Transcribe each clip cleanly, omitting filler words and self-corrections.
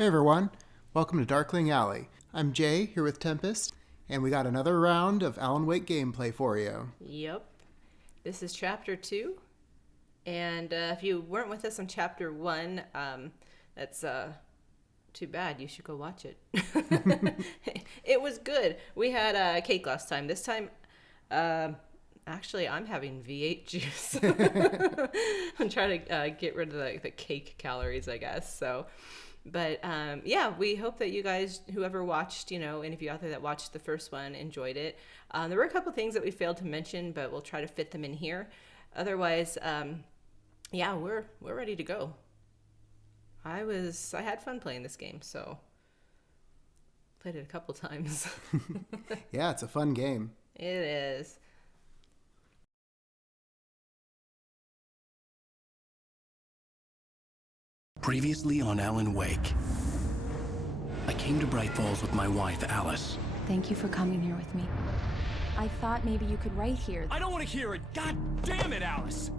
Hey everyone, welcome to Darkling Alley. I'm Jay, here with Tempest, and we got another round of Alan Wake gameplay for you. Yep. This is Chapter 2, and if you weren't with us on Chapter 1, that's too bad. You should go watch it. It was good. We had cake last time. This time, actually, I'm having V8 juice. I'm trying to get rid of the cake calories, I guess, so... But yeah, we hope that you guys, whoever watched, any of you out there that watched the first one, enjoyed it. There were a couple things that we failed to mention, but we'll try to fit them in here. Otherwise, yeah, we're ready to go. I had fun playing this game, so played it a couple times. Yeah, it's a fun game. It is. Previously on Alan Wake. I came to Bright Falls with my wife, Alice. Thank you for coming here with me. I thought maybe you could write here. I don't want to hear it! God damn it, Alice!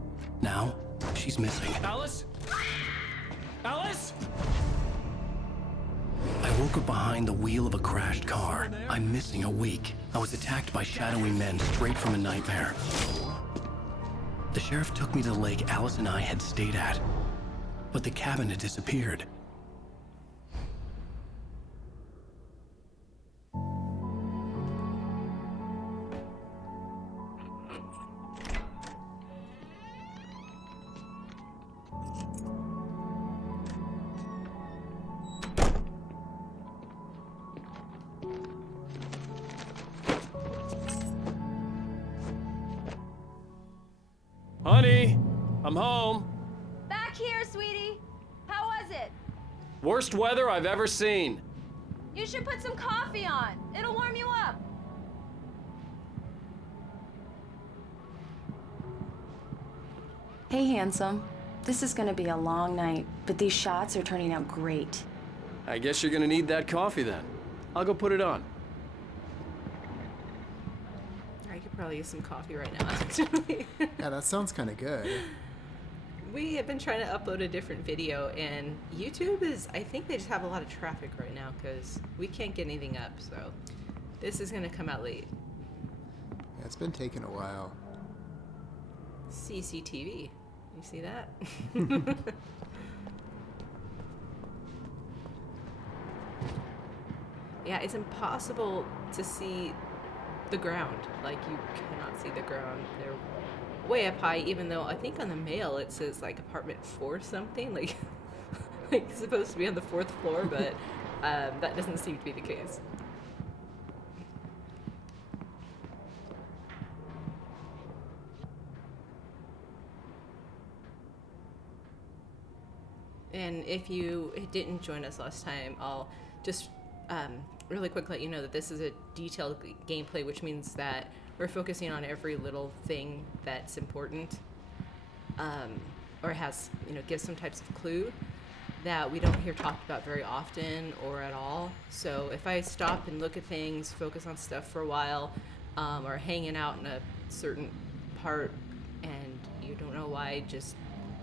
Now, she's missing. Alice? Alice? I woke up behind the wheel of a crashed car. I'm missing a week. I was attacked by shadowy men straight from a nightmare. The sheriff took me to the lake Alice and I had stayed at. But the cabin had disappeared. Honey, I'm home. Back here, sweetie. How was it? Worst weather I've ever seen. You should put some coffee on. It'll warm you up. Hey, handsome. This is gonna be a long night, but these shots are turning out great. I guess you're gonna need that coffee then. I'll go put it on. I could probably use some coffee right now, actually. Yeah, that sounds kind of good. We have been trying to upload a different video, and YouTube I think they just have a lot of traffic right now because we can't get anything up, so this is going to come out late. Yeah, it's been taking a while. CCTV. You see that? Yeah, it's impossible to see the ground. Like, you cannot see the ground. They're way up high, even though I think on the mail it says like apartment 4 something, like it's supposed to be on the 4th floor, but that doesn't seem to be the case. And if you didn't join us last time, I'll just really quick let you know that this is a detailed gameplay, which means that we're focusing on every little thing that's important, or has, gives some types of clue that we don't hear talked about very often or at all. So if I stop and look at things, focus on stuff for a while, or hanging out in a certain part and you don't know why, just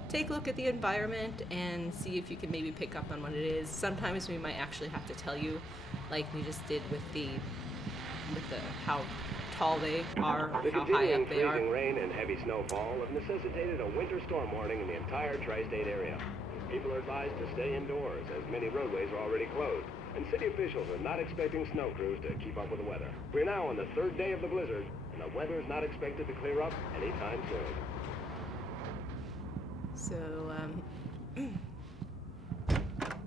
take a look at the environment and see if you can maybe pick up on what it is. Sometimes we might actually have to tell you, like we just did with the how tall they are, how high up they are. Freezing rain and heavy snowfall have necessitated a winter storm warning in the entire tri-state area. People are advised to stay indoors as many roadways are already closed, and city officials are not expecting snow crews to keep up with the weather. We're now on the 3rd day of the blizzard, and the weather is not expected to clear up anytime soon. So,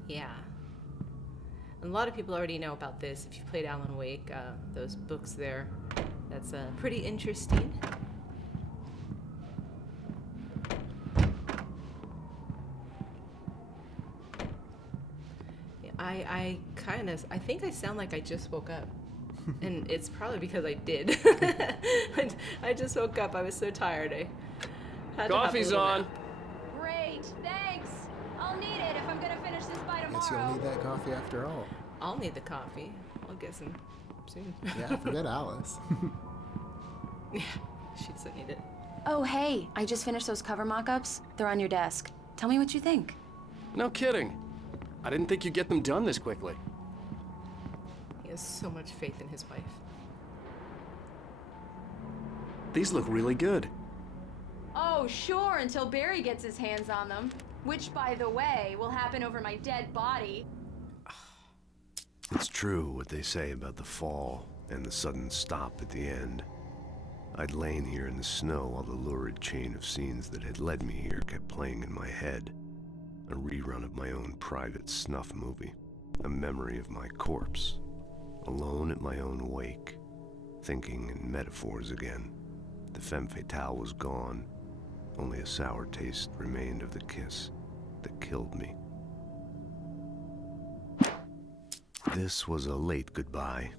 yeah. And a lot of people already know about this. If you've played Alan Wake, those books there, that's pretty interesting. Yeah, I think I sound like I just woke up. And it's probably because I did. I just woke up. I was so tired. I had to have a Coffee's little on. nap. Great, thanks. I'll need it if I'm gonna finish this by tomorrow. Guess you'll need that coffee after all. I'll need the coffee. I'll get some soon. Yeah, forget Alice. Yeah, she doesn't need it. Oh, hey, I just finished those cover mock-ups. They're on your desk. Tell me what you think. No kidding. I didn't think you'd get them done this quickly. He has so much faith in his wife. These look really good. Oh, sure, until Barry gets his hands on them. Which, by the way, will happen over my dead body. It's true what they say about the fall and the sudden stop at the end. I'd lain here in the snow while the lurid chain of scenes that had led me here kept playing in my head. A rerun of my own private snuff movie. A memory of my corpse. Alone at my own wake. Thinking in metaphors again. The femme fatale was gone. Only a sour taste remained of the kiss that killed me. This was a late goodbye.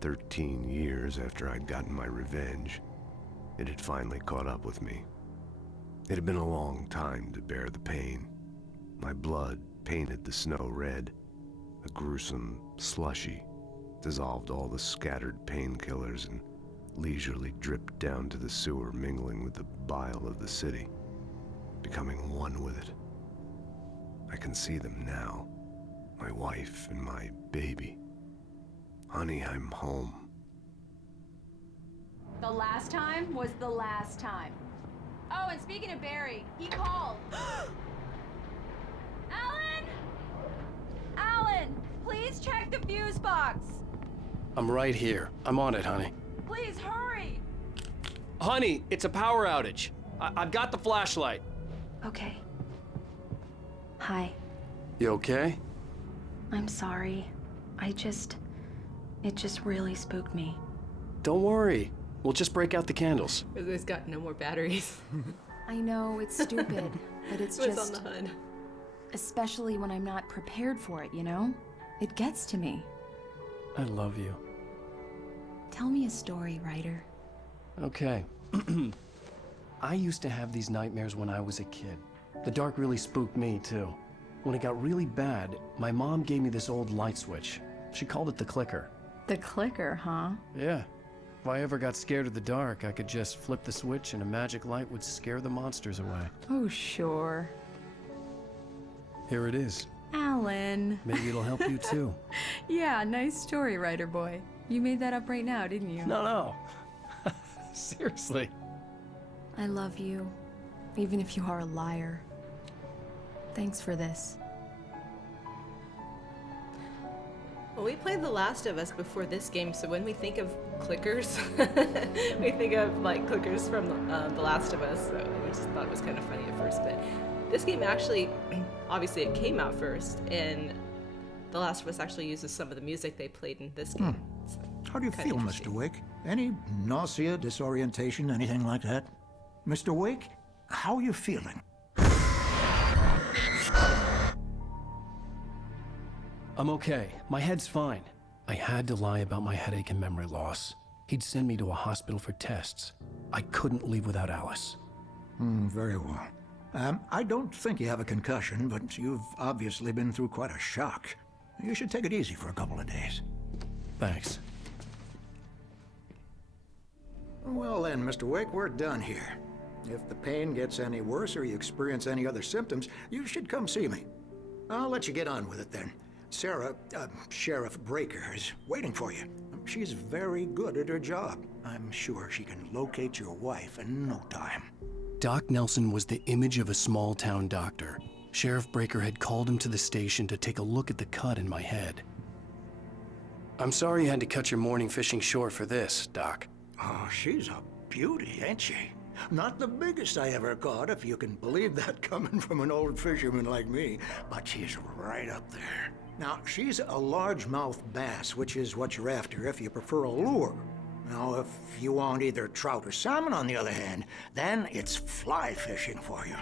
13 years after I'd gotten my revenge, it had finally caught up with me. It had been a long time to bear the pain. My blood painted the snow red. A gruesome slushy dissolved all the scattered painkillers and leisurely dripped down to the sewer, mingling with the bile of the city, becoming one with it. I can see them now, my wife and my baby. Honey, I'm home. The last time was the last time. Oh, and speaking of Barry, he called. Alan! Alan, please check the fuse box. I'm right here. I'm on it, honey. Please hurry. Honey, it's a power outage. I've got the flashlight. Okay. Hi. You okay? I'm sorry. It just really spooked me. Don't worry. We'll just break out the candles. He's got no more batteries. I know, it's stupid, but it's What's just... on the hood? Especially when I'm not prepared for it, you know? It gets to me. I love you. Tell me a story, writer. Okay. I used to have these nightmares when I was a kid. The dark really spooked me, too. When it got really bad, my mom gave me this old light switch. She called it the clicker. The clicker, huh? Yeah. If I ever got scared of the dark, I could just flip the switch and a magic light would scare the monsters away. Oh, sure. Here it is. Alan. Maybe it'll help you, too. Yeah, nice story, writer boy. You made that up right now, didn't you? No. Seriously. I love you, even if you are a liar. Thanks for this. Well, we played The Last of Us before this game, so when we think of clickers, we think of like clickers from The Last of Us. So we just thought it was kind of funny at first, but this game actually, obviously, it came out first, and The Last of Us actually uses some of the music they played in this game. So, how do you feel, Mr. Wake? Any nausea, disorientation, anything like that? Mr. Wake, how are you feeling? I'm okay. My head's fine. I had to lie about my headache and memory loss. He'd send me to a hospital for tests. I couldn't leave without Alice. Very well. I don't think you have a concussion, but you've obviously been through quite a shock. You should take it easy for a couple of days. Thanks. Well then, Mr. Wake, we're done here. If the pain gets any worse or you experience any other symptoms, you should come see me. I'll let you get on with it then. Sarah, Sheriff Breaker, is waiting for you. She's very good at her job. I'm sure she can locate your wife in no time. Doc Nelson was the image of a small-town doctor. Sheriff Breaker had called him to the station to take a look at the cut in my head. I'm sorry you had to cut your morning fishing short for this, Doc. Oh, she's a beauty, ain't she? Not the biggest I ever caught, if you can believe that coming from an old fisherman like me, but she's right up there. Now, she's a largemouth bass, which is what you're after if you prefer a lure. Now, if you want either trout or salmon, on the other hand, then it's fly fishing for you.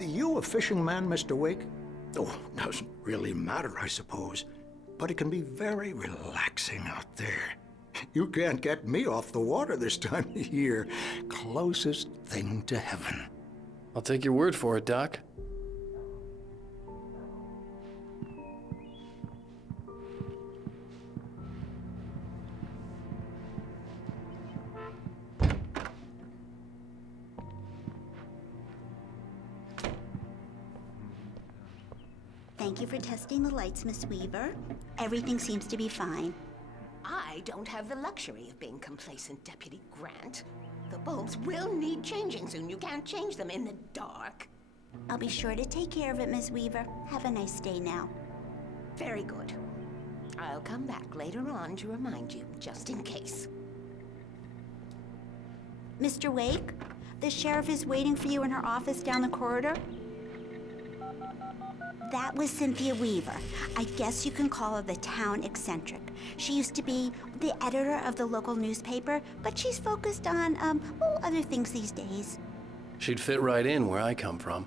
You a fishing man, Mr. Wake? Oh, doesn't really matter, I suppose. But it can be very relaxing out there. You can't get me off the water this time of year. Closest thing to heaven. I'll take your word for it, Doc. Thank Thank you for testing the lights, Miss Weaver. Everything seems to be fine. I don't have the luxury of being complacent, Deputy Grant. The bulbs will need changing soon. You can't change them in the dark. I'll be sure to take care of it, Miss Weaver. Have a nice day now. Very good. I'll come back later on to remind you, just in case. Mr. Wake, the sheriff is waiting for you in her office down the corridor. That was Cynthia Weaver. I guess you can call her the town eccentric. She used to be the editor of the local newspaper, but she's focused on, other things these days. She'd fit right in where I come from.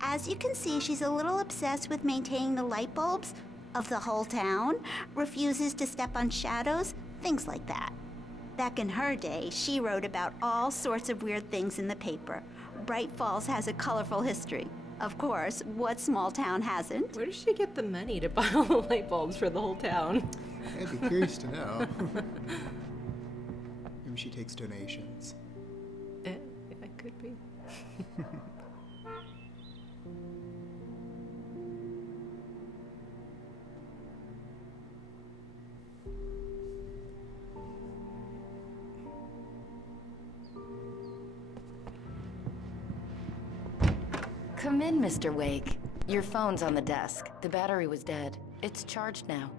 As you can see, she's a little obsessed with maintaining the light bulbs of the whole town, refuses to step on shadows, things like that. Back in her day, she wrote about all sorts of weird things in the paper. Bright Falls has a colorful history. Of course, what small town hasn't? Where does she get the money to buy all the light bulbs for the whole town? I'd be curious to know. Maybe she takes donations. Yeah, it could be. Come in, Mr. Wake. Your phone's on the desk. The battery was dead. It's charged now.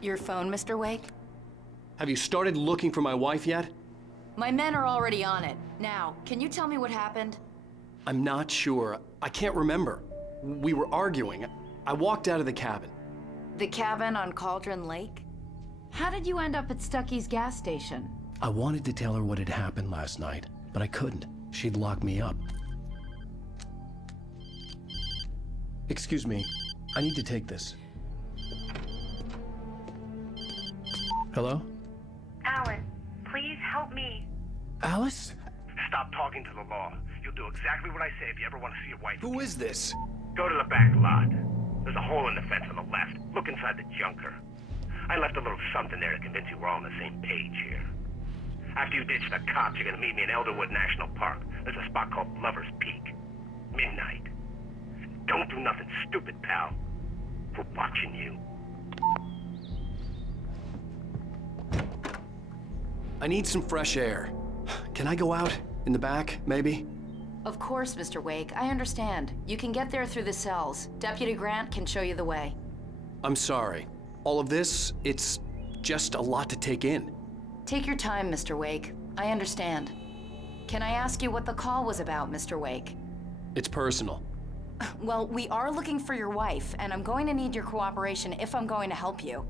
Your phone, Mr. Wake? Have you started looking for my wife yet? My men are already on it. Now, can you tell me what happened? I'm not sure. I can't remember. We were arguing. I walked out of the cabin. The cabin on Cauldron Lake? How did you end up at Stucky's gas station? I wanted to tell her what had happened last night, but I couldn't. She'd lock me up. Excuse me. I need to take this. Hello? Alan, please help me. Alice? Stop talking to the law. You'll do exactly what I say if you ever want to see your wife. Who is this? Go to the back lot. There's a hole in the fence on the left. Look inside the junker. I left a little something there to convince you we're all on the same page here. After you ditch the cops, you're gonna meet me in Elderwood National Park. There's a spot called Lover's Peak. Midnight. Don't do nothing stupid, pal. We're watching you. I need some fresh air. Can I go out? In the back, maybe? Of course, Mr. Wake. I understand. You can get there through the cells. Deputy Grant can show you the way. I'm sorry. All of this, it's just a lot to take in. Take your time, Mr. Wake. I understand. Can I ask you what the call was about, Mr. Wake? It's personal. Well, we are looking for your wife, and I'm going to need your cooperation if I'm going to help you.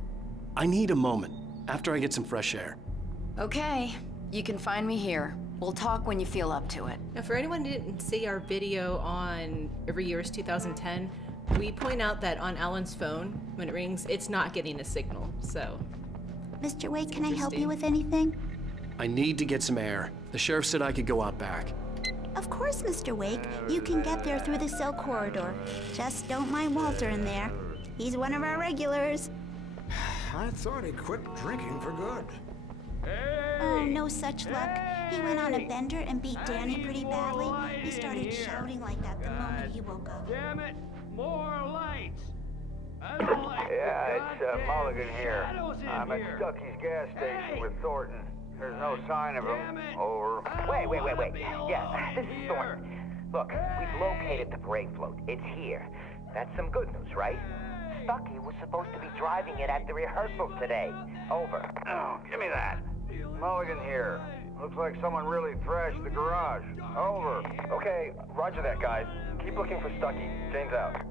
I need a moment, after I get some fresh air. Okay, you can find me here. We'll talk when you feel up to it. Now, for anyone who didn't see our video on Every Year is 2010, we point out that on Alan's phone, when it rings, it's not getting a signal, so... Mr. Wake, can I help you with anything? I need to get some air. The sheriff said I could go out back. Of course, Mr. Wake. You can get there through the cell corridor. Just don't mind Walter in there. He's one of our regulars. I thought he quit drinking for good. Oh, no such luck. He went on a bender and beat Danny pretty badly. He started shouting like that the moment he woke up. Damn it! More lights! Yeah, it's Mulligan here. I'm at Stucky's gas station with Thornton. There's no sign of him. Over. Wait. Yeah, this is Thornton. Look, we've located the brake float. It's here. That's some good news, right? Stucky was supposed to be driving it at the rehearsal today. Over. Oh, give me that. Mulligan here. Looks like someone really thrashed the garage. Over. Okay, roger that, guys. Keep looking for Stucky. Jane's out.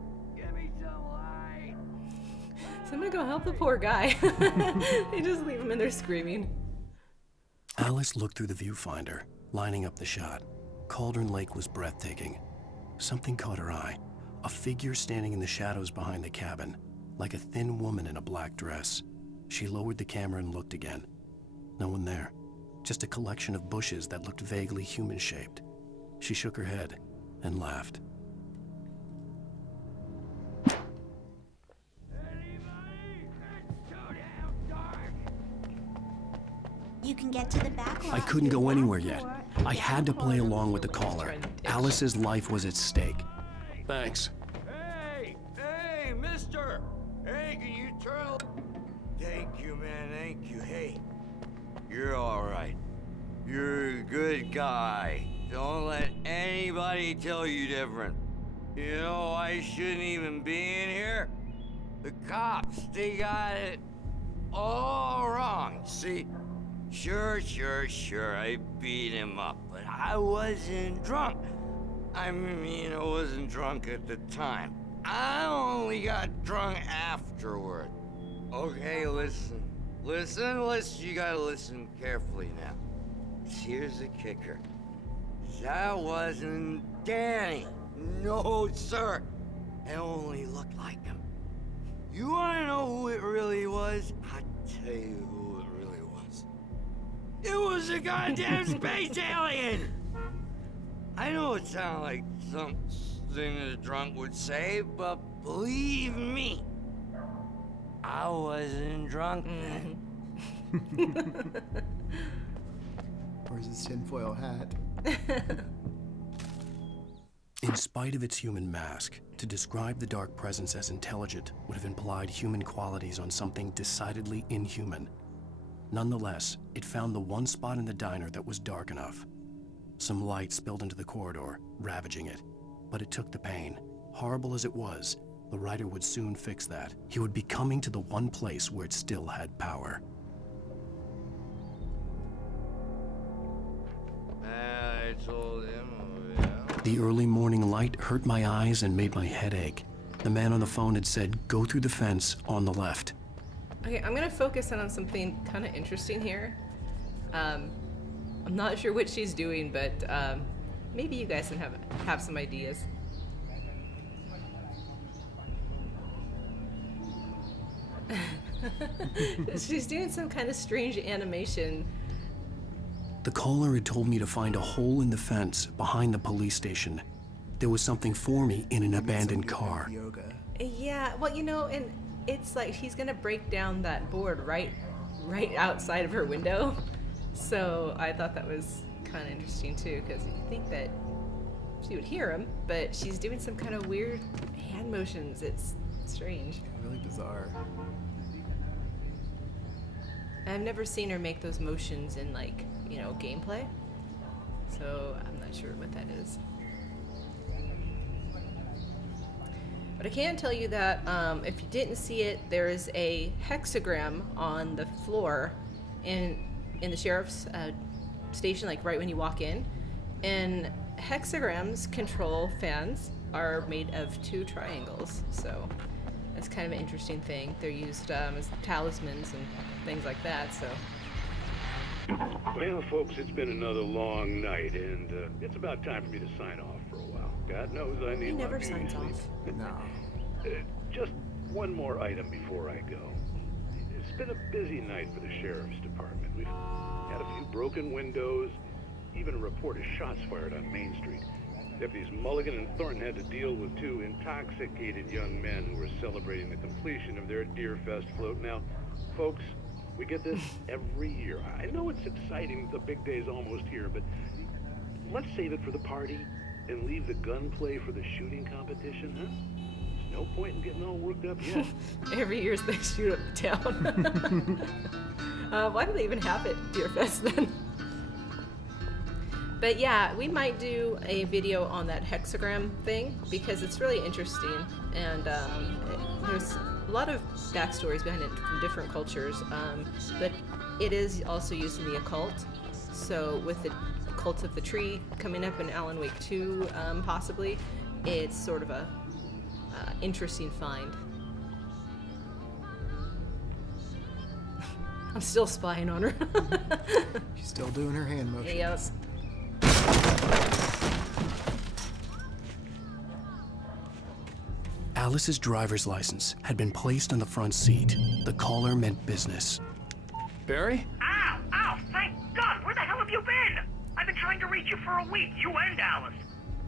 So I'm gonna go help the poor guy. They just leave him in there screaming. Alice looked through the viewfinder, lining up the shot. Cauldron Lake was breathtaking. Something caught her eye. A figure standing in the shadows behind the cabin, like a thin woman in a black dress. She lowered the camera and looked again. No one there. Just a collection of bushes that looked vaguely human-shaped. She shook her head and laughed. You can get to the back lot. I couldn't go anywhere yet. I had to play along with the caller. Alice's life was at stake. Thanks. Hey, mister! Hey, can you turn... Thank you, man, thank you. Hey, you're all right. You're a good guy. Don't let anybody tell you different. You know, I shouldn't even be in here. The cops, they got it all wrong. See, sure, I beat him up, but I wasn't drunk. I mean, I wasn't drunk at the time. I only got drunk afterward. Okay, listen. You gotta listen carefully now. Here's the kicker. That wasn't Danny. No, sir. It only looked like him. You wanna know who it really was? I'll tell you who it really was. It was a goddamn space alien! I know it sounds like something a drunk would say, but believe me, I wasn't drunk then. Where's his tinfoil hat? In spite of its human mask, to describe the dark presence as intelligent would have implied human qualities on something decidedly inhuman. Nonetheless, it found the one spot in the diner that was dark enough. Some light spilled into the corridor, ravaging it. But it took the pain. Horrible as it was, the writer would soon fix that. He would be coming to the one place where it still had power. I told him, The early morning light hurt my eyes and made my head ache. The man on the phone had said, go through the fence on the left. Okay, I'm gonna focus in on something kind of interesting here. I'm not sure what she's doing, but maybe you guys can have some ideas. She's doing some kind of strange animation. The caller had told me to find a hole in the fence behind the police station. There was something for me in an abandoned car. Yeah, well, you know, and it's like he's gonna break down that board right outside of her window. So I thought that was kind of interesting too, because you think that she would hear him, but she's doing some kind of weird hand motions. It's strange. Really bizarre. I've never seen her make those motions in, like, you know, gameplay. So I'm not sure what that is. But I can tell you that if you didn't see it, there is a hexagram on the floor in the sheriff's station, like right when you walk in. And hexagrams control fans are made of 2 triangles. So that's kind of an interesting thing. They're used as talismans and things like that, so. Well, folks, it's been another long night, and it's about time for me to sign off for a while. God knows I need He never my beauty signs sleep. off. No. Just one more item before I go. It's been a busy night for the sheriff's department. We've had a few broken windows, even a report of shots fired on Main Street. Deputies Mulligan and Thornton had to deal with 2 intoxicated young men who were celebrating the completion of their Deerfest float. Now, folks, we get this every year. I know it's exciting, the big day's almost here, but let's save it for the party and leave the gunplay for the shooting competition, huh? There's no point in getting all worked up yet. Every year they shoot up the town. Why do they even have it, Deerfest, then? But yeah, we might do a video on that hexagram thing because it's really interesting, and there's a lot of backstories behind it from different cultures, but it is also used in the occult. So with the Cult of the Tree coming up in Alan Wake 2, possibly, it's sort of a interesting find. I'm still spying on her. She's still doing her hand motions. Yes. Alice's driver's license had been placed on the front seat. The caller meant business. Barry? Ow! Ow! Thank God! Where the hell have you been? I've been trying to reach you for a week, you and Alice.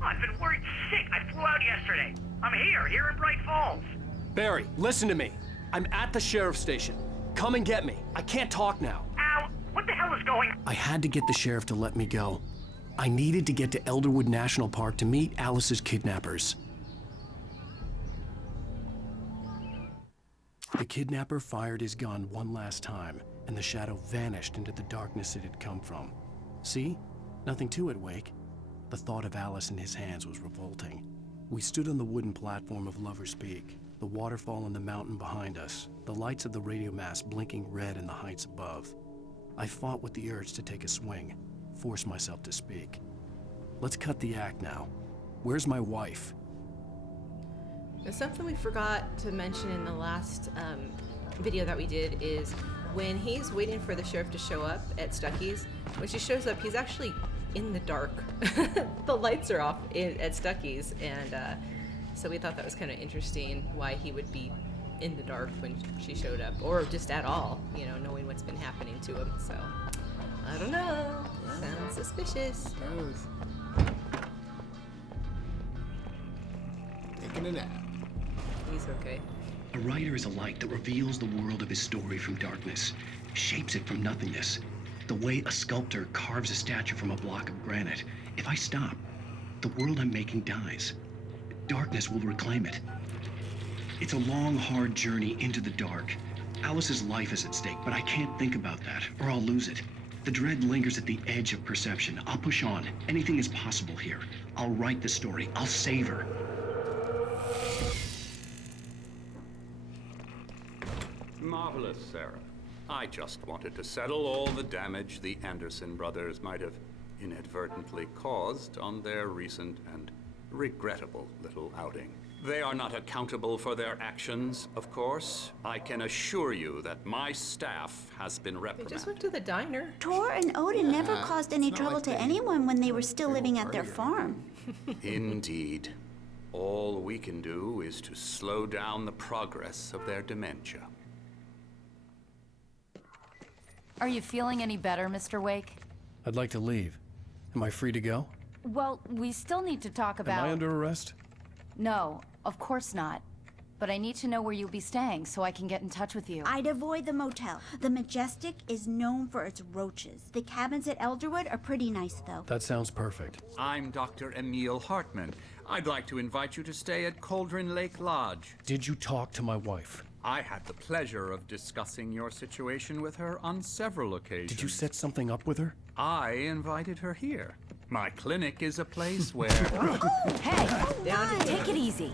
I've been worried sick. I flew out yesterday. I'm here in Bright Falls. Barry, listen to me. I'm at the sheriff's station. Come and get me. I can't talk now. Al, what the hell is going on? I had to get the sheriff to let me go. I needed to get to Elderwood National Park to meet Alice's kidnappers. The kidnapper fired his gun one last time, and the shadow vanished into the darkness it had come from. See? Nothing to it, Wake. The thought of Alice in his hands was revolting. We stood on the wooden platform of Lover's Peak, the waterfall and the mountain behind us, the lights of the radio mast blinking red in the heights above. I fought with the urge to take a swing, force myself to speak. Let's cut the act now. Where's my wife? There's something we forgot to mention in the last video that we did is when he's waiting for the sheriff to show up at Stucky's, when she shows up, he's actually in the dark. The lights are off at Stucky's, and so we thought that was kind of interesting why he would be in the dark when she showed up, or just at all, you know, knowing what's been happening to him. So, I don't know. Sounds suspicious. Taking a nap. He's okay. A writer is a light that reveals the world of his story from darkness, shapes it from nothingness. The way a sculptor carves a statue from a block of granite. If I stop, the world I'm making dies. Darkness will reclaim it. It's a long, hard journey into the dark. Alice's life is at stake, but I can't think about that, or I'll lose it. The dread lingers at the edge of perception. I'll push on. Anything is possible here. I'll write the story. I'll save her. Marvelous, Sarah. I just wanted to settle all the damage the Anderson brothers might have inadvertently caused on their recent and regrettable little outing. They are not accountable for their actions, of course. I can assure you that my staff has been They reprimanded. just went to the diner. Tor and Odin never caused any trouble to anyone when they were still living at their farm. Indeed. All we can do is to slow down the progress of their dementia. Are you feeling any better, Mr. Wake? I'd like to leave. Am I free to go? Well, we still need to talk about... Am I under arrest? No, of course not. But I need to know where you'll be staying so I can get in touch with you. I'd avoid the motel. The Majestic is known for its roaches. The cabins at Elderwood are pretty nice, though. That sounds perfect. I'm Dr. Emil Hartman. I'd like to invite you to stay at Cauldron Lake Lodge. Did you talk to my wife? I had the pleasure of discussing your situation with her on several occasions. Did you set something up with her? I invited her here. My clinic is a place where... Hey, take it easy.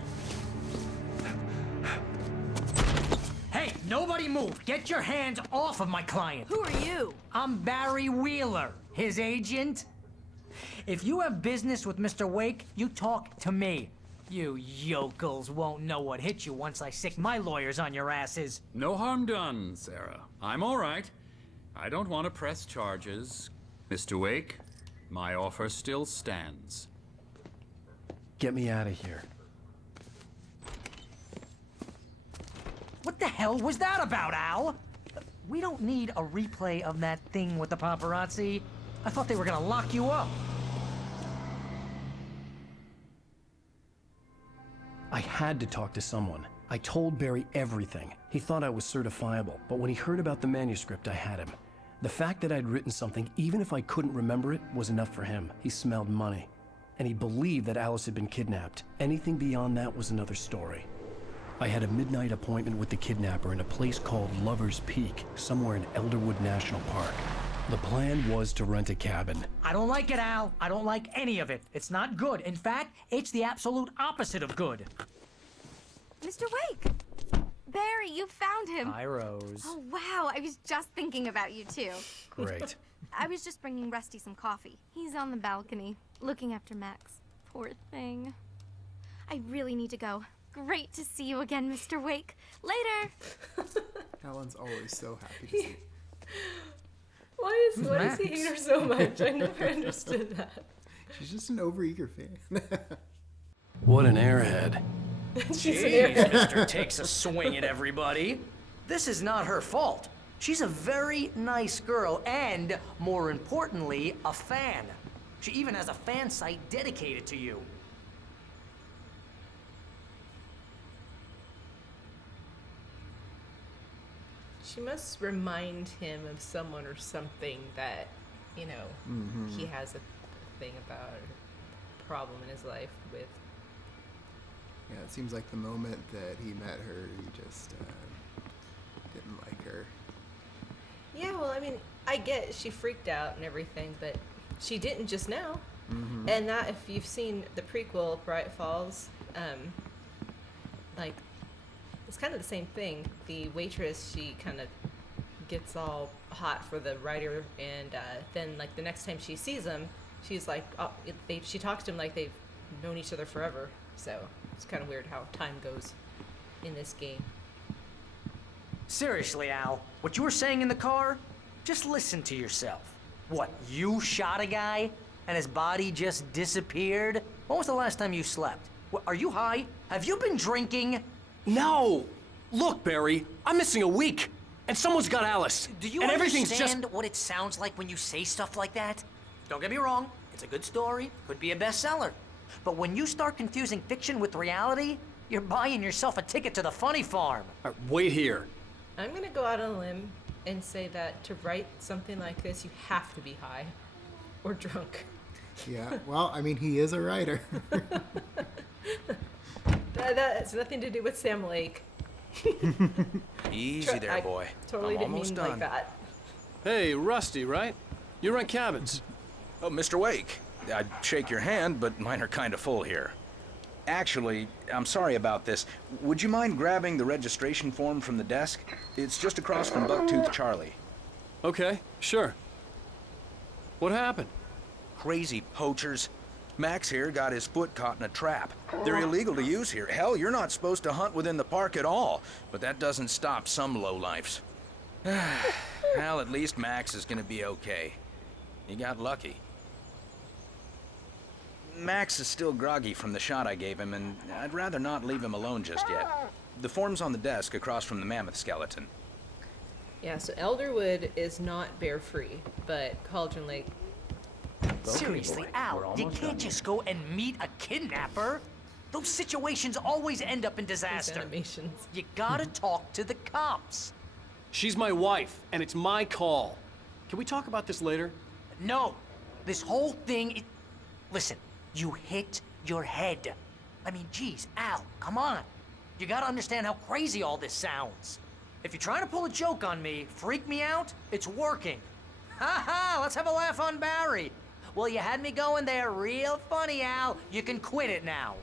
Hey, nobody move. Get your hands off of my client. Who are you? I'm Barry Wheeler, his agent. If you have business with Mr. Wake, you talk to me. You yokels won't know what hit you once I sick my lawyers on your asses. No harm done, Sarah. I'm all right. I don't want to press charges. Mr. Wake, my offer still stands. Get me out of here. What the hell was that about, Al? We don't need a replay of that thing with the paparazzi. I thought they were gonna lock you up. I had to talk to someone. I told Barry everything. He thought I was certifiable, but when he heard about the manuscript, I had him. The fact that I'd written something, even if I couldn't remember it, was enough for him. He smelled money. And he believed that Alice had been kidnapped. Anything beyond that was another story. I had a midnight appointment with the kidnapper in a place called Lover's Peak, somewhere in Elderwood National Park. The plan was to rent a cabin. I don't like it, Al. I don't like any of it. It's not good. In fact, it's the absolute opposite of good. Mr. Wake! Barry, you found him. Hi, Rose. Oh, wow. I was just thinking about you, too. Great. I was just bringing Rusty some coffee. He's on the balcony, looking after Max. Poor thing. I really need to go. Great to see you again, Mr. Wake. Later! Alan's always so happy to see. Why is he hating her so much? I never understood that. She's just an overeager fan. What an airhead. Jeez, Mr. Takes a swing at everybody. This is not her fault. She's a very nice girl and, more importantly, a fan. She even has a fan site dedicated to you. She must remind him of someone or something that, you know, he has a anything about a problem in his life with. Yeah, it seems like the moment that he met her, he just didn't like her. Yeah, well, I mean, I get she freaked out and everything, but she didn't just now. Mm-hmm. And that, if you've seen the prequel, Bright Falls, like, it's kind of the same thing. The waitress, she kind of gets all hot for the writer, and then, like, the next time she sees him, she's like, oh, she talks to him like they've known each other forever. So it's kind of weird how time goes in this game. Seriously, Al, what you were saying in the car, just listen to yourself. What, you shot a guy and his body just disappeared? When was the last time you slept? What, are you high? Have you been drinking? No! Look, Barry, I'm missing a week, and someone's got Alice. Do you and everything's understand just... what it sounds like when you say stuff like that? Don't get me wrong, it's a good story, could be a bestseller. But when you start confusing fiction with reality, you're buying yourself a ticket to the funny farm. All right, wait here. I'm going to go out on a limb and say that to write something like this, you have to be high or drunk. Yeah, well, I mean, he is a writer. That has nothing to do with Sam Lake. Easy there, boy. Totally I'm didn't almost mean done. like that. Hey, Rusty, right? You rent cabins. Oh, Mr. Wake. I'd shake your hand, but mine are kind of full here. Actually, I'm sorry about this. Would you mind grabbing the registration form from the desk? It's just across from Bucktooth Charlie. Okay, sure. What happened? Crazy poachers. Max here got his foot caught in a trap. They're illegal to use here. Hell, you're not supposed to hunt within the park at all. But that doesn't stop some lowlifes. Well, at least Max is gonna be okay. He got lucky. Max is still groggy from the shot I gave him, and I'd rather not leave him alone just yet. The form's on the desk across from the mammoth skeleton. Yeah, so Elderwood is not bear-free, but Cauldron Lake... Seriously, Al, you can't just go and meet a kidnapper. Those situations always end up in disaster. You gotta talk to the cops. She's my wife, and it's my call. Can we talk about this later? No. This whole thing... Listen, you hit your head. I mean, geez, Al, come on. You gotta understand how crazy all this sounds. If you're trying to pull a joke on me, freak me out, it's working. Ha ha, let's have a laugh on Barry. Well, you had me going there real funny, Al. You can quit it now.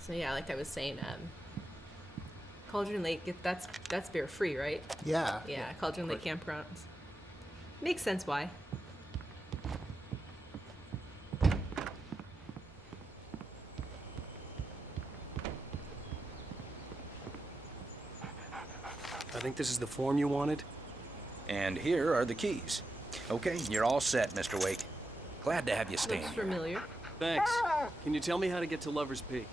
So yeah, like I was saying, Cauldron Lake, that's bear-free, right? Yeah. Yeah, Cauldron Lake campgrounds. Makes sense why. I think this is the form you wanted. And here are the keys. Okay, you're all set, Mr. Wake. Glad to have you staying. Looks familiar. Thanks. Can you tell me how to get to Lover's Peak?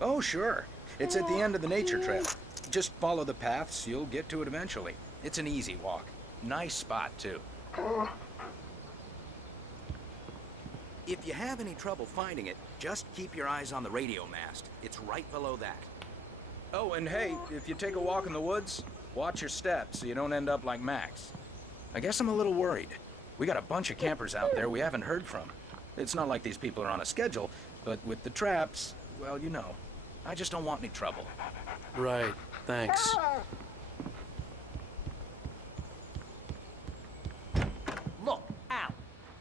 Oh, sure. It's at the end of the nature trail. Just follow the paths, you'll get to it eventually. It's an easy walk. Nice spot, too. If you have any trouble finding it, just keep your eyes on the radio mast. It's right below that. Oh, and hey, if you take a walk in the woods, watch your steps so you don't end up like Max. I guess I'm a little worried. We got a bunch of campers out there we haven't heard from. It's not like these people are on a schedule, but with the traps, well, you know. I just don't want any trouble. Right, thanks. Look, Al,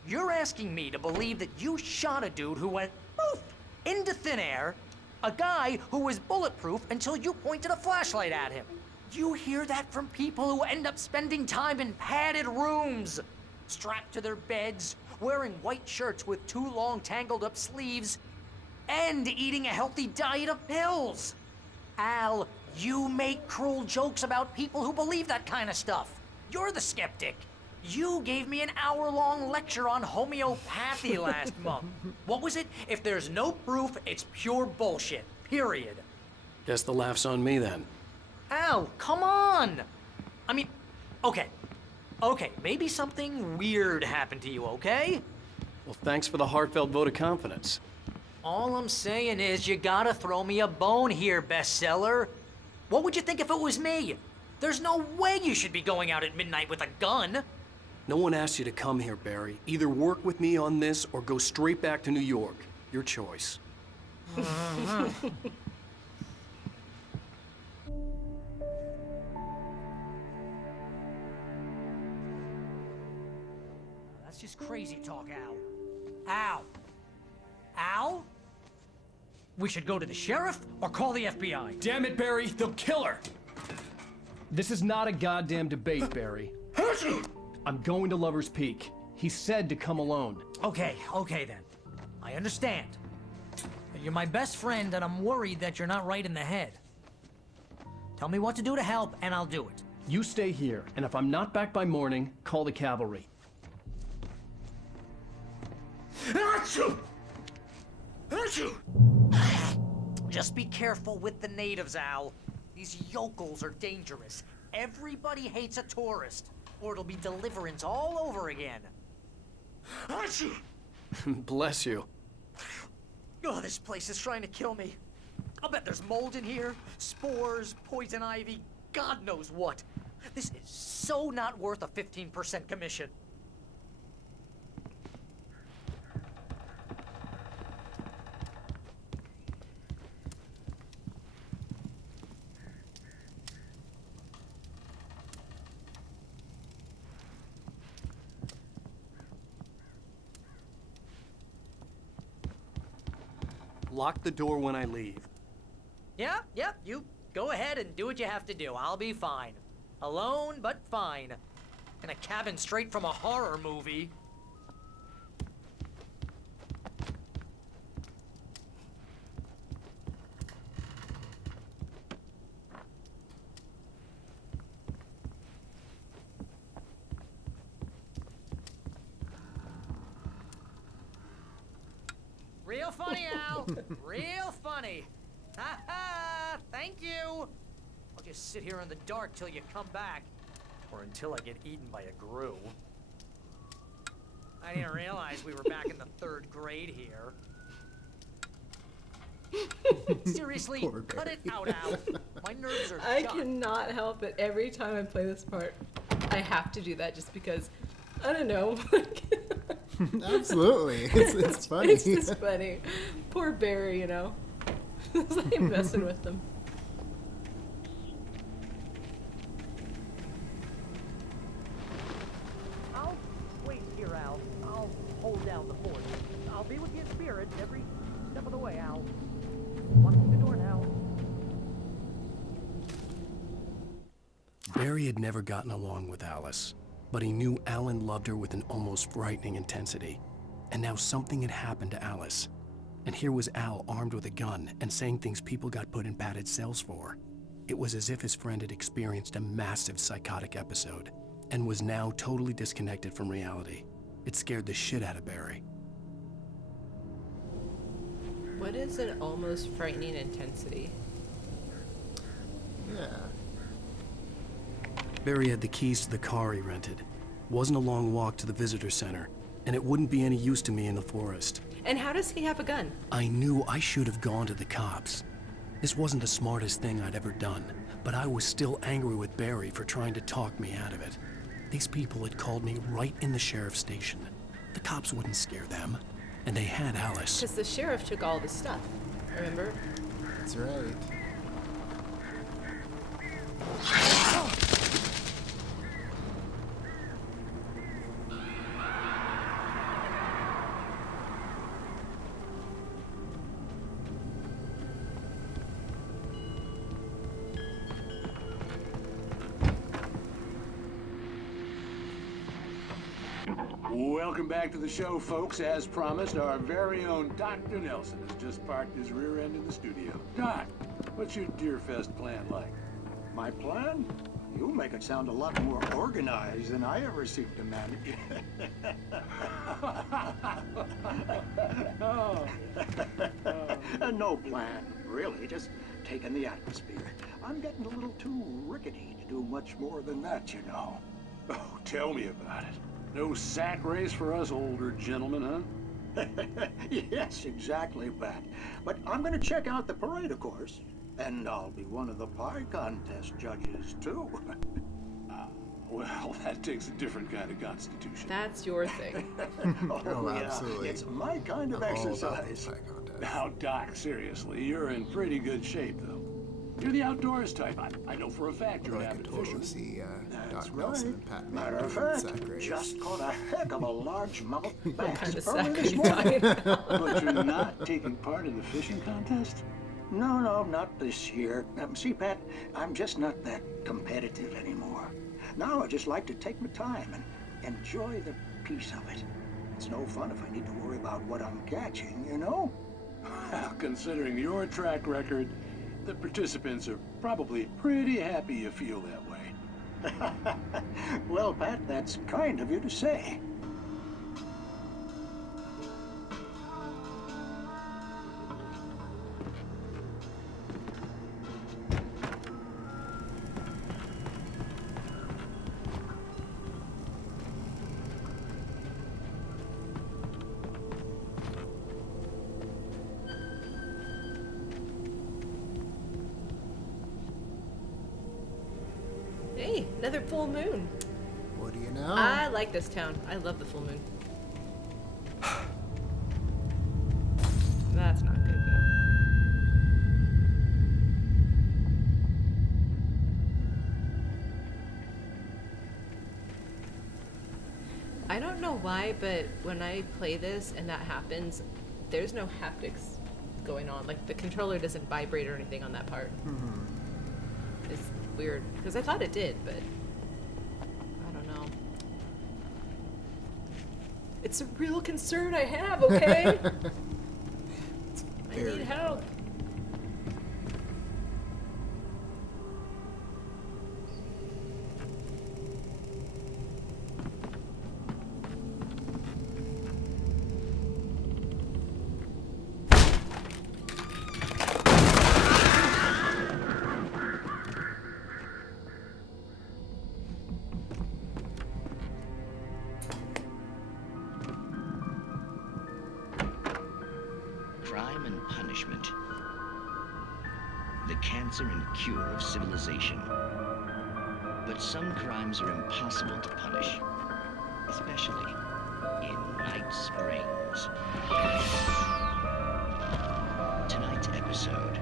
you're asking me to believe that you shot a dude who went poof into thin air, a guy who was bulletproof until you pointed a flashlight at him. You hear that from people who end up spending time in padded rooms, strapped to their beds, wearing white shirts with too long tangled up sleeves, and eating a healthy diet of pills. Al, you make cruel jokes about people who believe that kind of stuff. You're the skeptic. You gave me an hour-long lecture on homeopathy last month. What was it? If there's no proof, it's pure bullshit. Period. Guess the laugh's on me then. Al, come on! I mean, okay. Okay, maybe something weird happened to you, okay? Well, thanks for the heartfelt vote of confidence. All I'm saying is you gotta throw me a bone here, bestseller. What would you think if it was me? There's no way you should be going out at midnight with a gun. No one asked you to come here, Barry. Either work with me on this or go straight back to New York. Your choice. That's just crazy talk, Al. Al? Al? We should go to the sheriff or call the FBI. Damn it, Barry, they'll kill her! This is not a goddamn debate, Barry. I'm going to Lover's Peak. He said to come alone. Okay then. I understand. You're my best friend, and I'm worried that you're not right in the head. Tell me what to do to help, and I'll do it. You stay here, and if I'm not back by morning, call the cavalry. Achoo! Achoo! Just be careful with the natives, Al. These yokels are dangerous. Everybody hates a tourist, or it'll be deliverance all over again. Achoo! Bless you. Oh, this place is trying to kill me. I'll bet there's mold in here, spores, poison ivy, God knows what. This is so not worth a 15% commission. Lock the door when I leave. Yeah, you go ahead and do what you have to do. I'll be fine. Alone, but fine. In a cabin straight from a horror movie. Real funny, Al. Real funny. Ha ha! Thank you. I'll just sit here in the dark till you come back. Or until I get eaten by a grue. I didn't realize we were back in the 3rd grade here. Seriously, cut it out, Al. My nerves are I shot. cannot help it. Every time I play this part, I have to do that just because, I don't know. Absolutely. It's funny. It's just funny. Poor Barry, you know. It's like messing with them. I'll wait here, Al. I'll hold down the fort. I'll be with you in spirit every step of the way, Al. Locking the door now. Barry had never gotten along with Alice, but he knew Alan loved her with an almost frightening intensity. And now something had happened to Alice. And here was Al armed with a gun and saying things people got put in padded cells for. It was as if his friend had experienced a massive psychotic episode and was now totally disconnected from reality. It scared the shit out of Barry. What is an almost frightening intensity? Yeah. Barry had the keys to the car he rented. Wasn't a long walk to the visitor center, and it wouldn't be any use to me in the forest. And how does he have a gun? I knew I should have gone to the cops. This wasn't the smartest thing I'd ever done, but I was still angry with Barry for trying to talk me out of it. These people had called me right in the sheriff's station. The cops wouldn't scare them, and they had Alice. Because the sheriff took all the stuff, remember? That's right. Welcome back to the show, folks. As promised, our very own Dr. Nelson has just parked his rear end in the studio. Doc, what's your Deerfest plan like? My plan? You make it sound a lot more organized than I ever seem to manage. No plan, really. Just taking the atmosphere. I'm getting a little too rickety to do much more than that, you know. Oh, tell me about it. No sack race for us older gentlemen, huh? Yes, exactly, Pat. But I'm going to check out the parade, of course. And I'll be one of the pie contest judges, too. Well, that takes a different kind of constitution. That's your thing. Oh, yeah. absolutely. It's my kind of I'm all about exercise. those eye contact. Now, Doc, seriously, you're in pretty good shape, though. You're the outdoors type. I know for a fact you're an I could avid totally fisherman. see That's Doc Nelson right. and Pat Matter of Mayer fact, sack race. just caught a heck of a largemouth bass kind of early sack are this you morning. talking about? But you're not taking part in the fishing contest? No, not this year. See, Pat, I'm just not that competitive anymore. Now I just like to take my time and enjoy the peace of it. It's no fun if I need to worry about what I'm catching, you know? Well, considering your track record, the participants are probably pretty happy you feel that way. Well, Pat, that's kind of you to say. Hey, another full moon. What do you know? I like this town. I love the full moon. That's not good, though. I don't know why, but when I play this and that happens, there's no haptics going on. Like, the controller doesn't vibrate or anything on that part. It's weird, because I thought it did, but I don't know. It's a real concern I have, okay? I need help. Crime and punishment. The cancer and cure of civilization. But some crimes are impossible to punish, especially in Night Springs. Tonight's episode,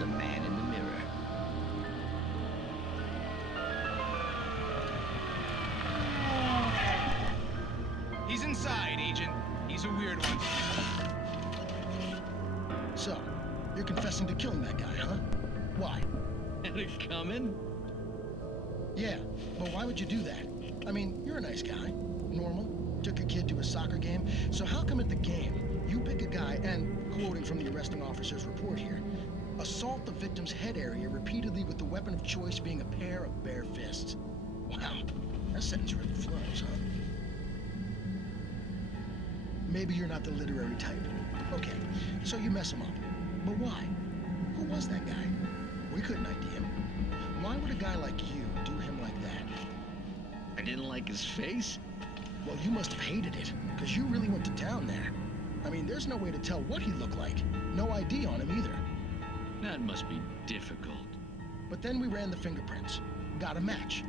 The Man in the Mirror. He's inside, Agent. He's a weird one. So, you're confessing to killing that guy, huh? Why? And it coming? Yeah, but why would you do that? I mean, you're a nice guy. Normal. Took a kid to a soccer game. So how come at the game, you pick a guy and, quoting from the arresting officer's report here, assault the victim's head area repeatedly with the weapon of choice being a pair of bare fists? Wow, that sentence really flows, huh? Maybe you're not the literary type. Okay, so you mess him up. But why? Who was that guy? We couldn't ID him. Why would a guy like you do him like that? I didn't like his face. Well, you must have hated it, because you really went to town there. I mean, there's no way to tell what he looked like. No ID on him either. That must be difficult. But then we ran the fingerprints. Got a match.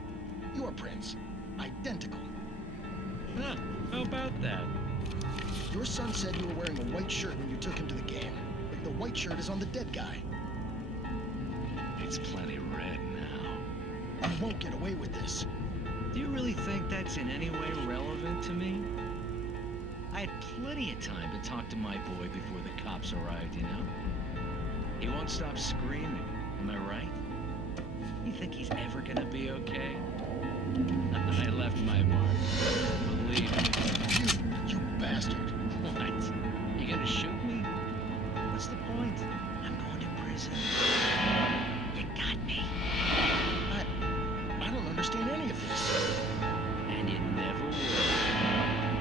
Your prints. Identical. Huh, how about that? Your son said you were wearing a white shirt when you took him to the game. But the white shirt is on the dead guy. It's plenty red now. You won't get away with this. Do you really think that's in any way relevant to me? I had plenty of time to talk to my boy before the cops arrived, you know? He won't stop screaming, am I right? You think he's ever gonna be okay? I left my mark. Believe me. You bastard. What? You gonna shoot me? What's the point? I'm going to prison. You got me. I don't understand any of this. And you never will.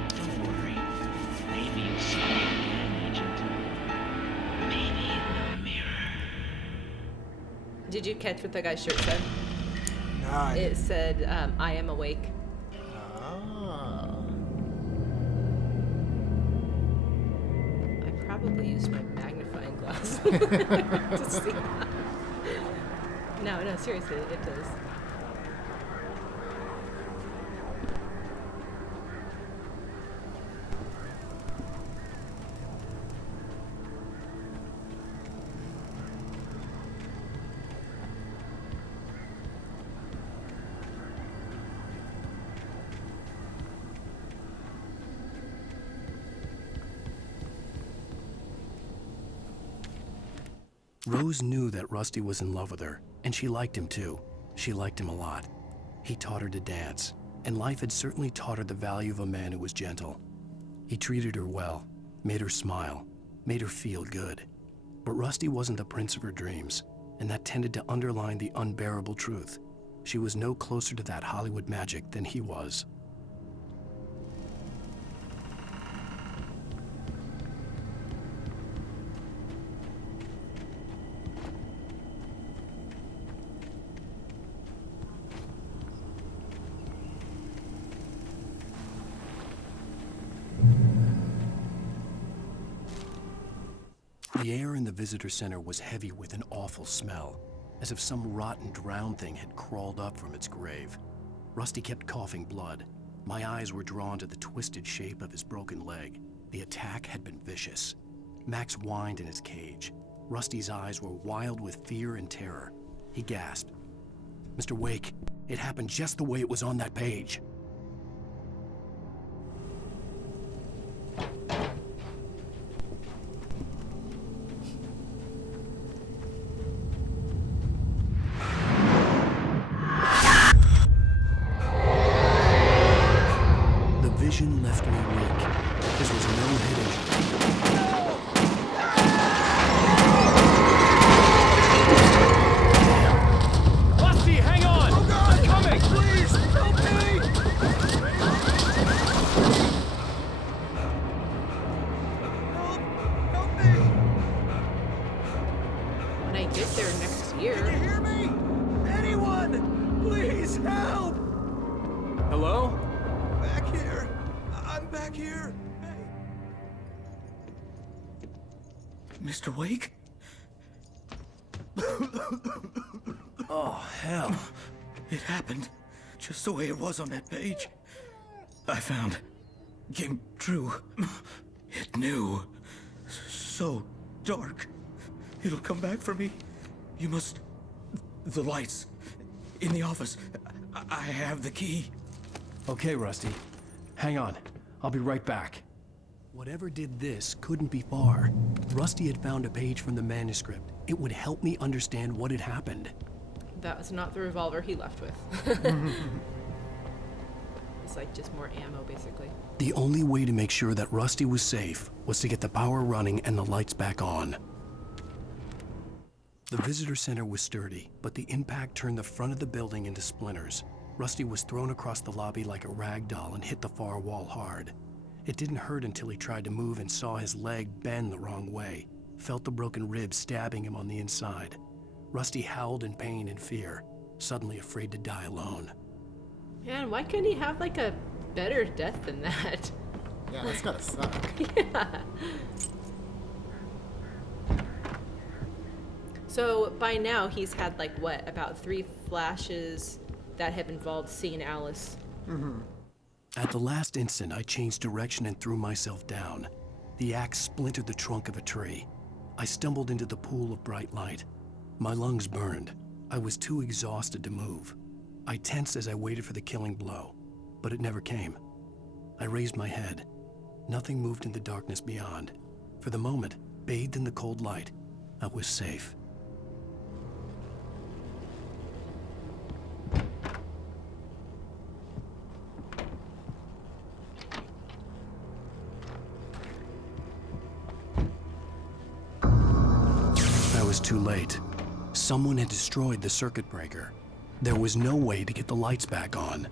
Don't worry. Maybe you'll see me again, Agent. Maybe in the mirror. Did you catch what the guy's shirt said? No. It said, I am awake. I probably used my magnifying glass to see that. No, seriously, it does. Rose knew that Rusty was in love with her, and she liked him too. She liked him a lot. He taught her to dance, and life had certainly taught her the value of a man who was gentle. He treated her well, made her smile, made her feel good. But Rusty wasn't the prince of her dreams, and that tended to underline the unbearable truth. She was no closer to that Hollywood magic than he was. The air in the visitor center was heavy with an awful smell, as if some rotten drowned thing had crawled up from its grave. Rusty kept coughing blood. My eyes were drawn to the twisted shape of his broken leg. The attack had been vicious. Max whined in his cage. Rusty's eyes were wild with fear and terror. He gasped. "Mr. Wake, it happened just the way it was on that page." Vision left me weak. This was no hidden. Rusty, hang on! Oh God! I'm coming! Please, help me! Help me! When I get there next year. Can you hear me? Anyone! Please help! Hello? Back here. I'm back here. Hey. Mr. Wake? Oh, hell. It happened just the way it was on that page. I found. Came true. It knew. So dark. It'll come back for me. You must. The lights. In the office. I have the key. Okay, Rusty. Hang on. I'll be right back. Whatever did this couldn't be far. Rusty had found a page from the manuscript. It would help me understand what had happened. That was not the revolver he left with. It's like just more ammo, basically. The only way to make sure that Rusty was safe was to get the power running and the lights back on. The visitor center was sturdy, but the impact turned the front of the building into splinters. Rusty was thrown across the lobby like a rag doll and hit the far wall hard. It didn't hurt until he tried to move and saw his leg bend the wrong way, felt the broken rib stabbing him on the inside. Rusty howled in pain and fear, suddenly afraid to die alone. Man, why couldn't he have like a better death than that? Yeah, that's gotta suck. Yeah. So by now he's had like what, about 3 flashes that have involved seeing Alice. Mm-hmm. At the last instant, I changed direction and threw myself down. The axe splintered the trunk of a tree. I stumbled into the pool of bright light. My lungs burned. I was too exhausted to move. I tensed as I waited for the killing blow, but it never came. I raised my head. Nothing moved in the darkness beyond. For the moment, bathed in the cold light, I was safe. I was too late. Someone had destroyed the circuit breaker. There was no way to get the lights back on.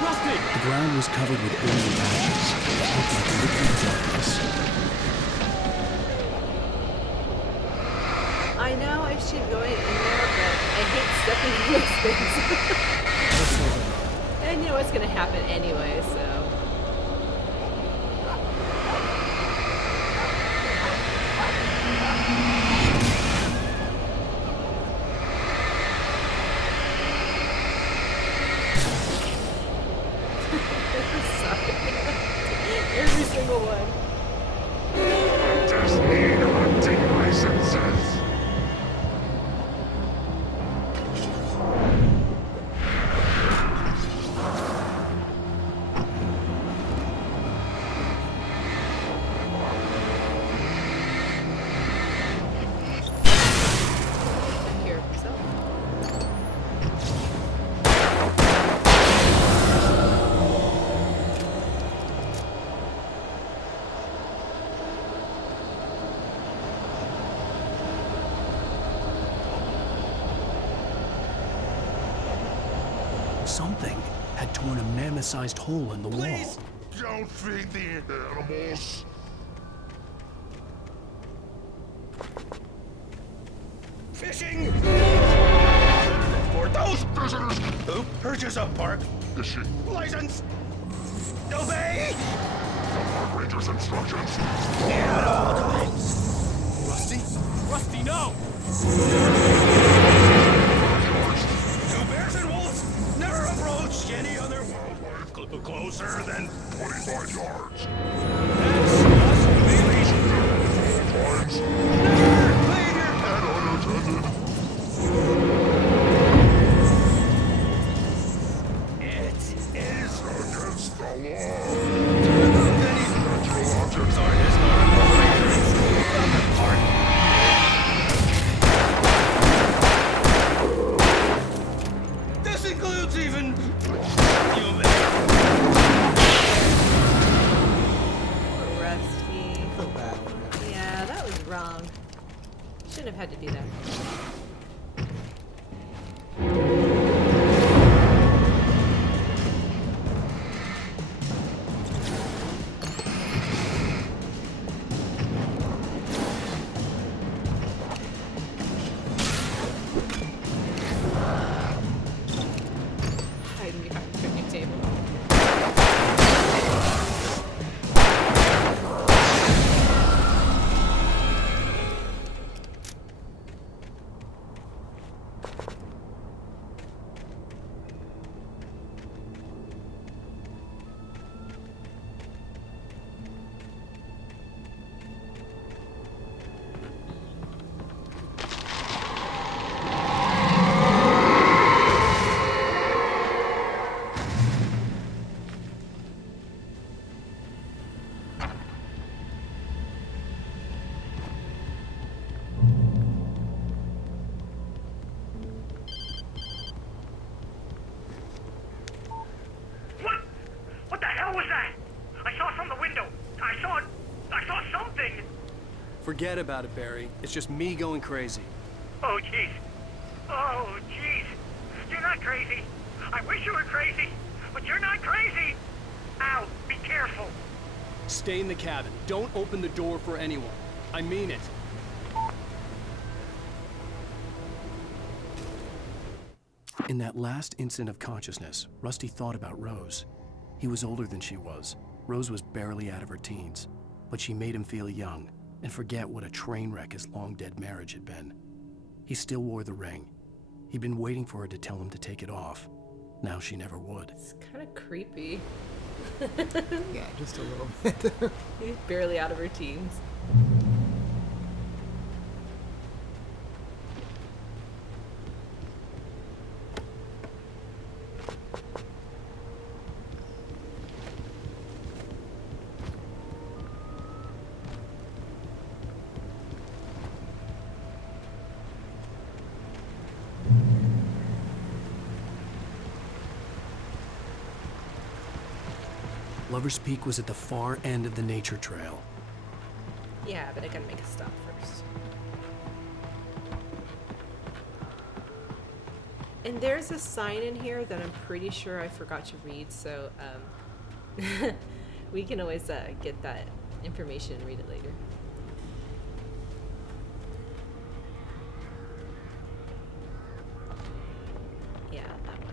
Rusty! The ground was covered with burning ashes. It looked like liquid darkness. I know I should go in there, but I hate stepping in those things. And you know what's gonna happen anyway, so. Every single one. Just need hunting licenses. Something had torn a mammoth-sized hole in the wall. Don't feed the animals. Fishing! For those visitors who purchase a park Fishing. license, obey The park ranger's instructions. at all times. Rusty? Rusty, no! No bears and wolves never approach any other wildlife closer than 25 yards. That's us, Bailey. Times. Never leave your And unattended. It is Against the law. many Natural objects are historical figures of the park. This includes even human. Rusty. So bad for him. Yeah, that was wrong. Shouldn't have had to do that. Hiding behind the picnic table. What? What the hell was that? I saw it from the window. I saw something. Forget about it, Barry. It's just me going crazy. Oh, jeez. Oh, jeez. You're not crazy. I wish you were crazy, but you're not crazy. Ow, be careful. Stay in the cabin. Don't open the door for anyone. I mean it. In that last instant of consciousness, Rusty thought about Rose. He was older than she was. Rose was barely out of her teens, but she made him feel young and forget what a train wreck his long-dead marriage had been. He still wore the ring. He'd been waiting for her to tell him to take it off. Now she never would. It's kind of creepy. Yeah, just a little bit. He's barely out of her teens. Lover's Peak was at the far end of the nature trail. Yeah, but I gotta make a stop first. And there's a sign in here that I'm pretty sure I forgot to read, so we can always get that information and read it later. Yeah, that one.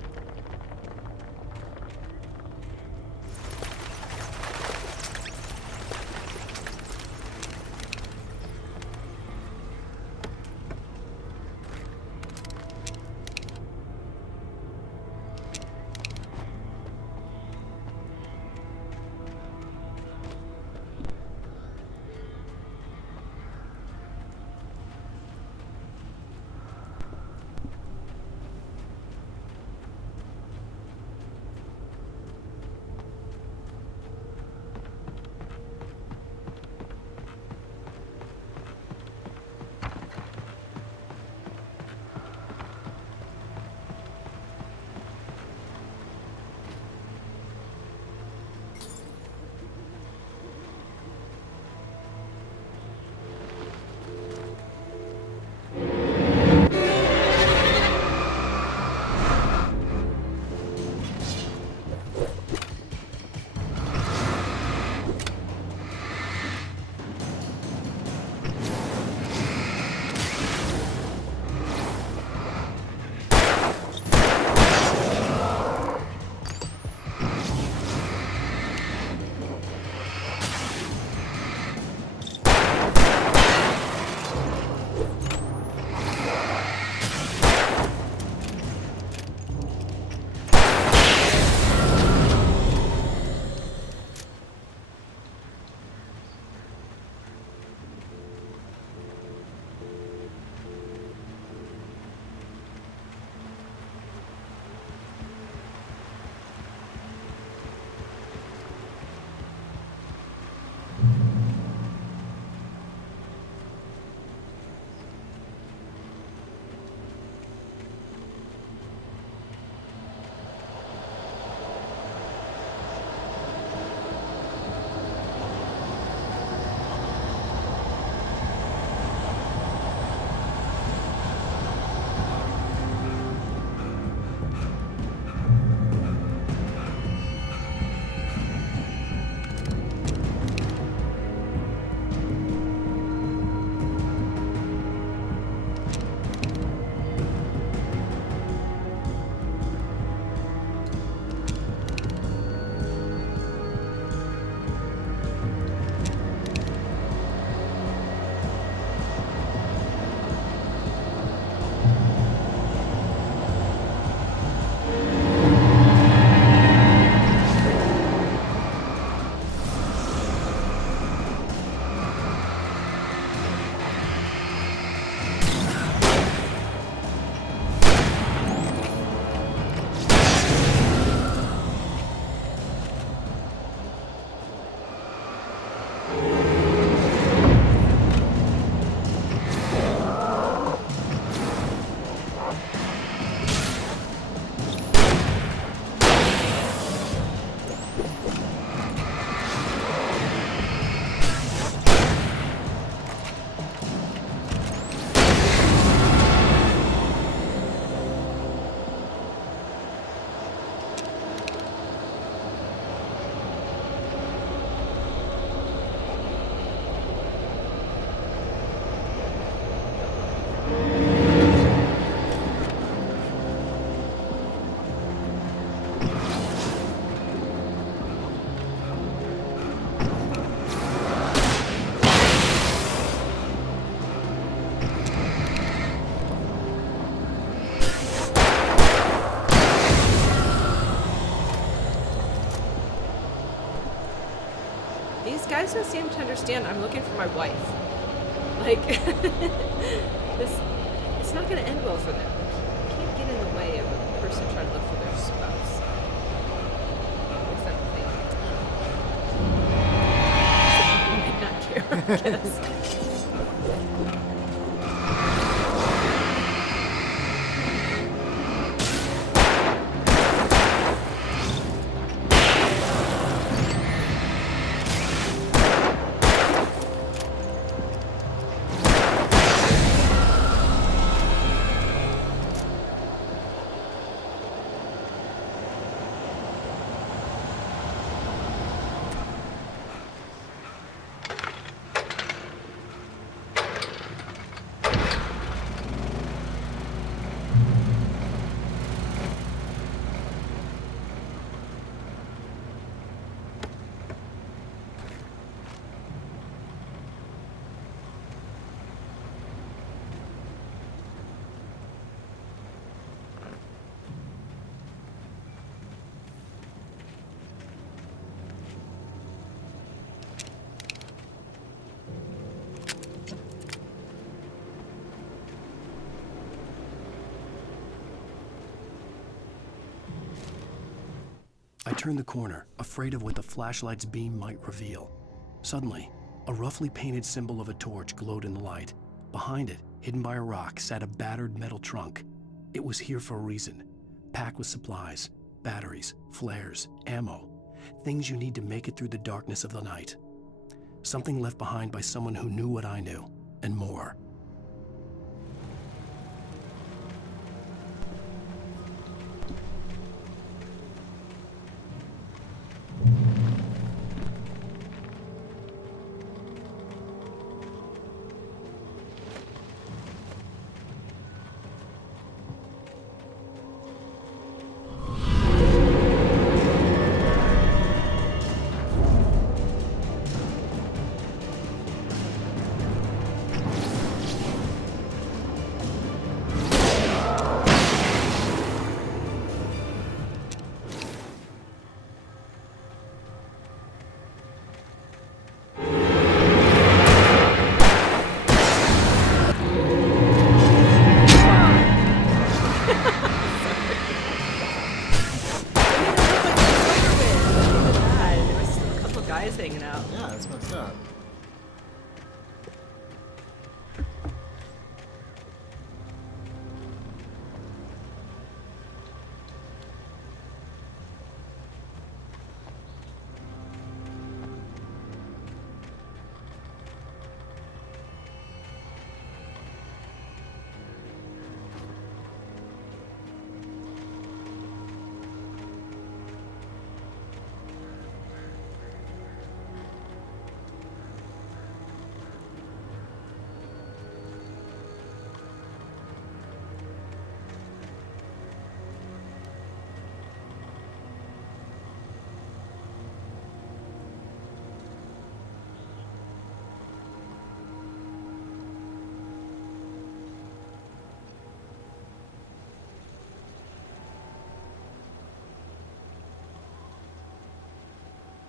guys don't seem to understand. I'm looking for my wife. Like, it's not going to end well for them. You can't get in the way of a person trying to look for their spouse. What's that thing? Some people might not care, I guess. I turned the corner, afraid of what the flashlight's beam might reveal. Suddenly, a roughly painted symbol of a torch glowed in the light. Behind it, hidden by a rock, sat a battered metal trunk. It was here for a reason, packed with supplies, batteries, flares, ammo, things you need to make it through the darkness of the night. Something left behind by someone who knew what I knew, and more. Hanging out. Yeah, that's messed up.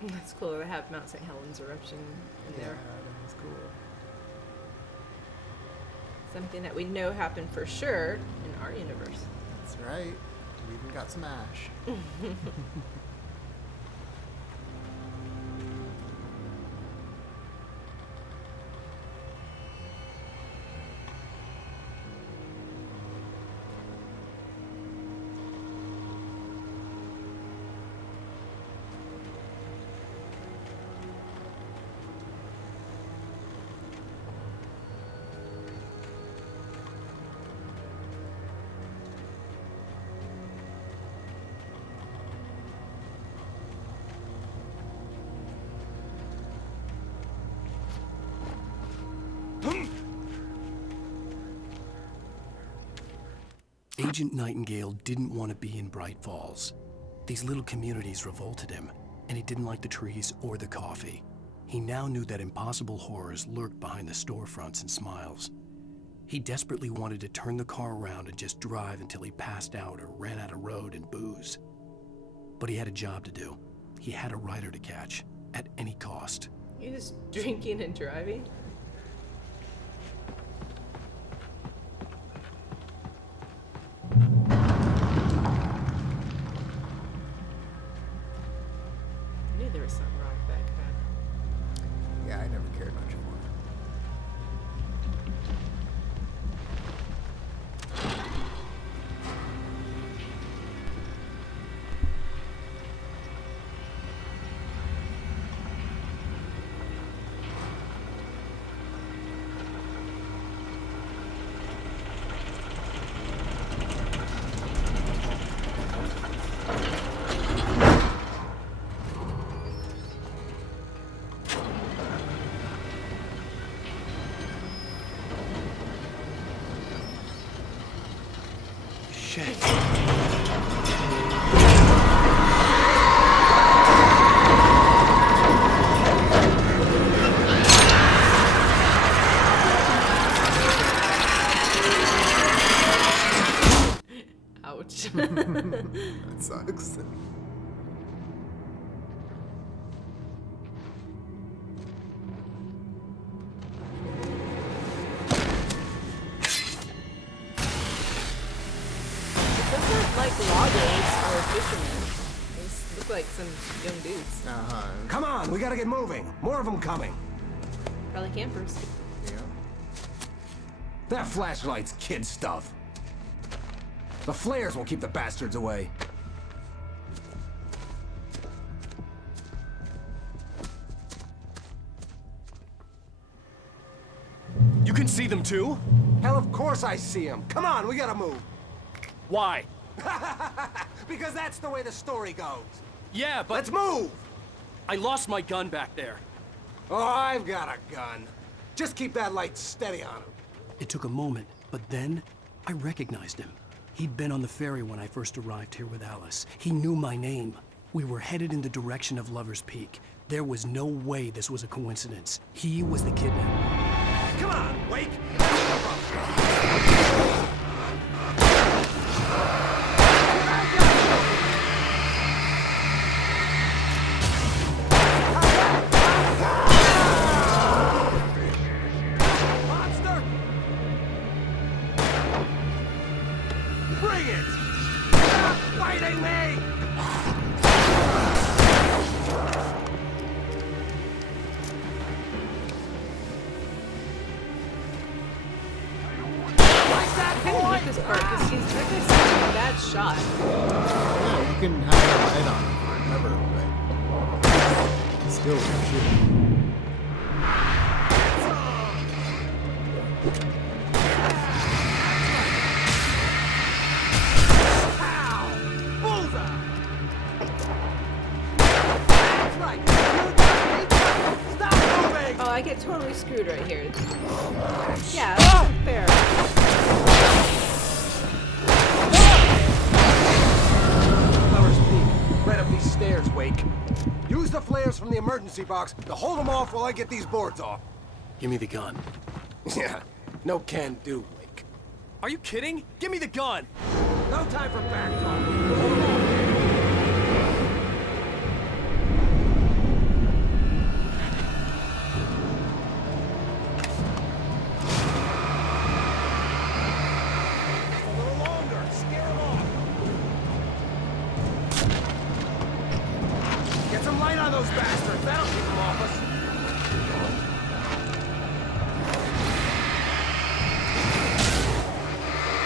That's cool. They have Mount St. Helens eruption in there. Yeah, that's cool. Something that we know happened for sure in our universe. That's right. We even got some ash. Agent Nightingale didn't want to be in Bright Falls. These little communities revolted him, and he didn't like the trees or the coffee. He now knew that impossible horrors lurked behind the storefronts and smiles. He desperately wanted to turn the car around and just drive until he passed out or ran out of road and booze. But he had a job to do. He had a rider to catch, at any cost. You just drinking and driving? I knew there was something wrong with that guy. Yeah, I never cared much for it. Shit. Ouch. That sucks. Like loggers or fishermen. These look like some young dudes. Uh-huh. Come on, we gotta get moving. More of them coming. Probably campers. Yeah. That flashlight's kid stuff. The flares will keep the bastards away. You can see them too? Hell, of course I see them. Come on, we gotta move. Why? Because that's the way the story goes. Yeah, but... Let's move! I lost my gun back there. Oh, I've got a gun. Just keep that light steady on him. It took a moment, but then I recognized him. He'd been on the ferry when I first arrived here with Alice. He knew my name. We were headed in the direction of Lover's Peak. There was no way this was a coincidence. He was the kidnapper. Come on, Wake! Monster! Bring it! Stop fighting me! This part because that guy's such a bad shot. Yeah, you can have a light on him forever, but still shooting. Oh, I get totally screwed right here. Yeah, that's fair. Right up these stairs, Wake. Use the flares from the emergency box to hold them off while I get these boards off. Give me the gun. Yeah, no can do, Wake. Are you kidding? Give me the gun! No time for back talk. Hold on. A little longer. Scare them off. Get some light on those bastards. That'll keep them off us.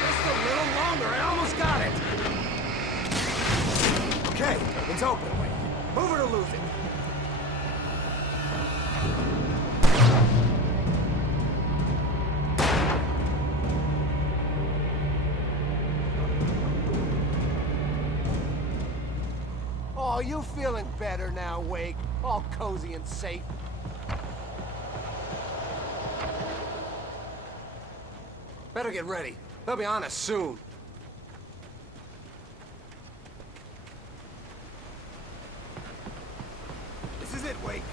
Just a little longer. I almost got it. Okay, it's open. Move it or lose it. Oh, you feeling better now, Wake? All cozy and safe. Better get ready. They'll be on us soon. This is it, Wake.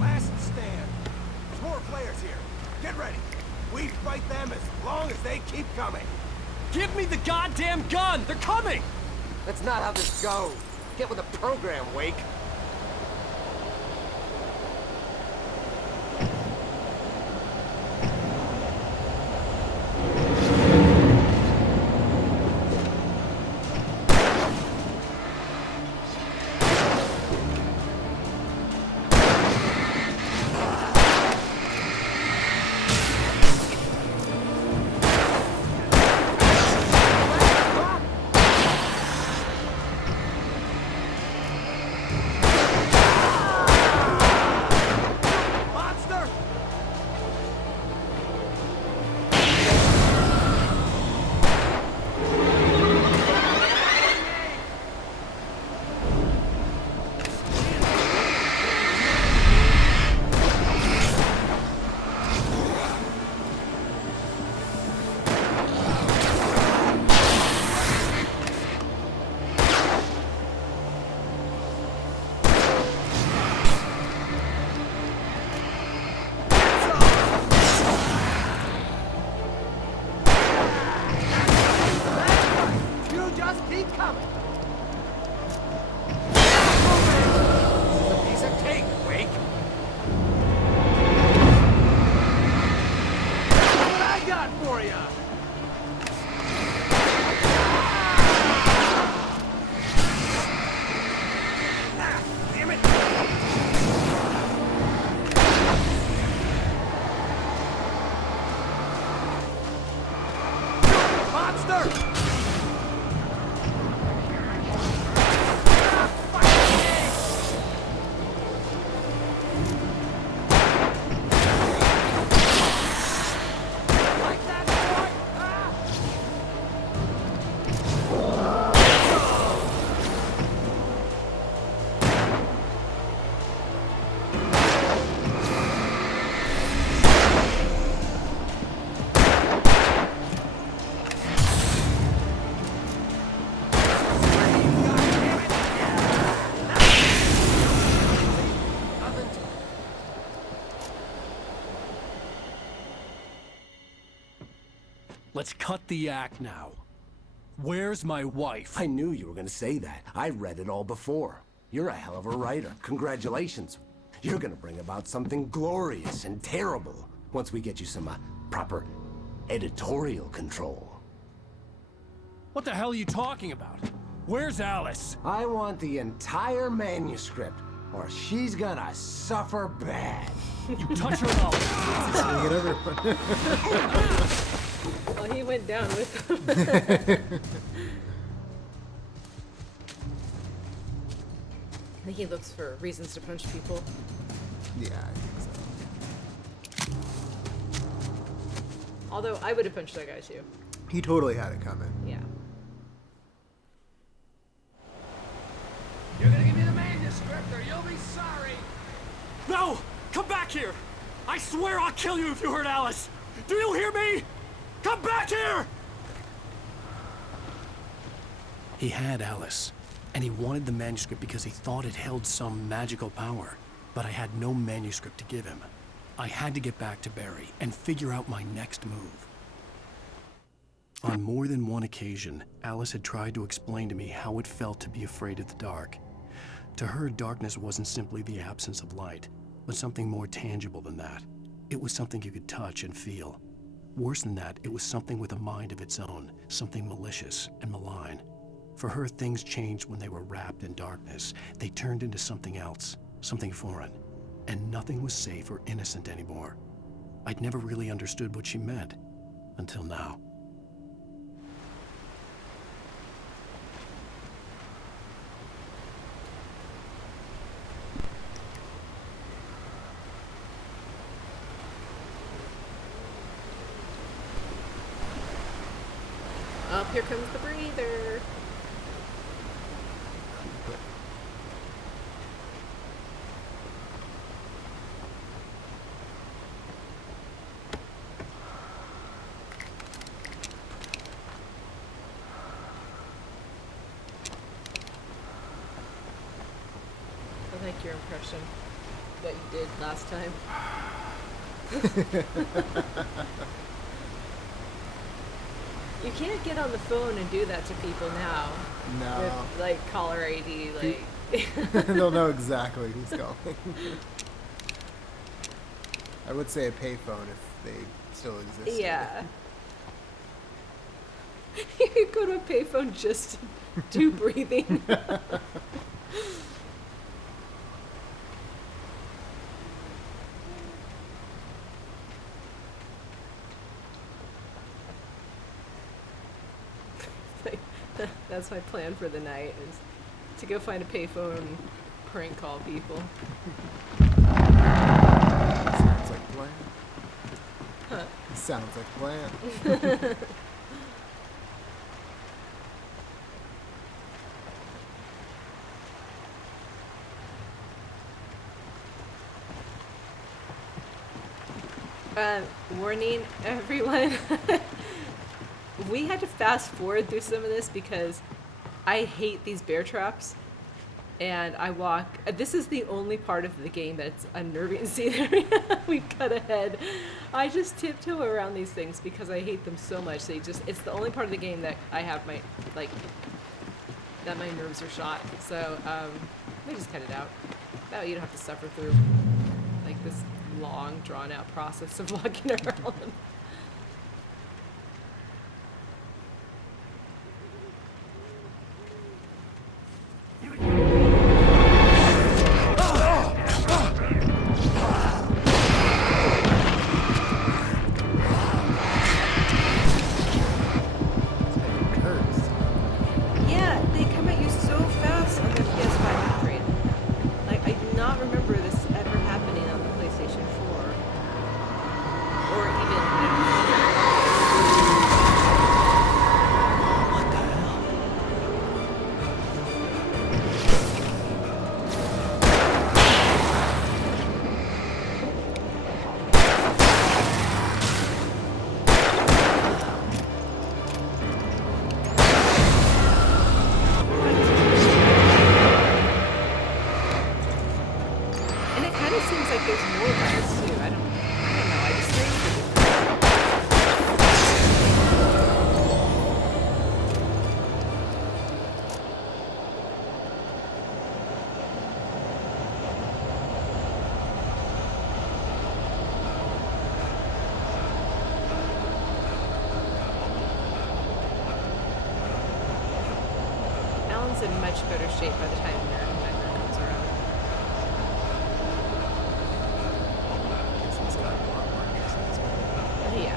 Last stand. There's more players here. Get ready. We fight them as long as they keep coming. Give me the goddamn gun! They're coming! That's not how this goes. Get with the program, Wake. Just keep coming. This is a piece of cake, Wake. That's what I got for you. Damn it! Monster! Let's cut the act now. Where's my wife? I knew you were gonna say that. I read it all before. You're a hell of a writer. Congratulations. You're gonna bring about something glorious and terrible once we get you some proper editorial control. What the hell are you talking about? Where's Alice? I want the entire manuscript, or she's gonna suffer bad. You touch her mouth. Well, he went down with them. I think he looks for reasons to punch people. Yeah, I think so. Although I would have punched that guy too. He totally had it coming. Yeah. You're gonna give me the manuscript or you'll be sorry. No! Come back here! I swear I'll kill you if you hurt Alice! Do you hear me? Come back here! He had Alice, and he wanted the manuscript because he thought it held some magical power. But I had no manuscript to give him. I had to get back to Barry and figure out my next move. On more than one occasion, Alice had tried to explain to me how it felt to be afraid of the dark. To her, darkness wasn't simply the absence of light, but something more tangible than that. It was something you could touch and feel. Worse than that, it was something with a mind of its own, something malicious and malign. For her, things changed when they were wrapped in darkness. They turned into something else, something foreign, and nothing was safe or innocent anymore. I'd never really understood what she meant, until now. Up here comes the breather. I like your impression that you did last time. You can't get on the phone and do that to people now. No. With, like, caller ID, like... They'll know exactly who's calling. I would say a payphone if they still exist. Yeah. You could go to a payphone just to do breathing. That's my plan for the night, is to go find a payphone and prank call people. Sounds like a plan. Huh. Sounds like a plan. Warning, everyone. We had to fast forward through some of this because I hate these bear traps. And I walk... This is the only part of the game that's unnerving. See, there we cut ahead. I just tiptoe around these things because I hate them so much. It's the only part of the game that I have my, like, that my nerves are shot. So we just cut it out. That way you don't have to suffer through like this long, drawn-out process of walking around. Yeah, they come at you so fast on the PS5 upgrade. Like, I do not remember this ever happening on the PlayStation 4. Or even... What the hell? And it kind of seems like there's more guys too. I don't know. I just think Alan's in much better shape by the time American Nightmare comes around. Yeah.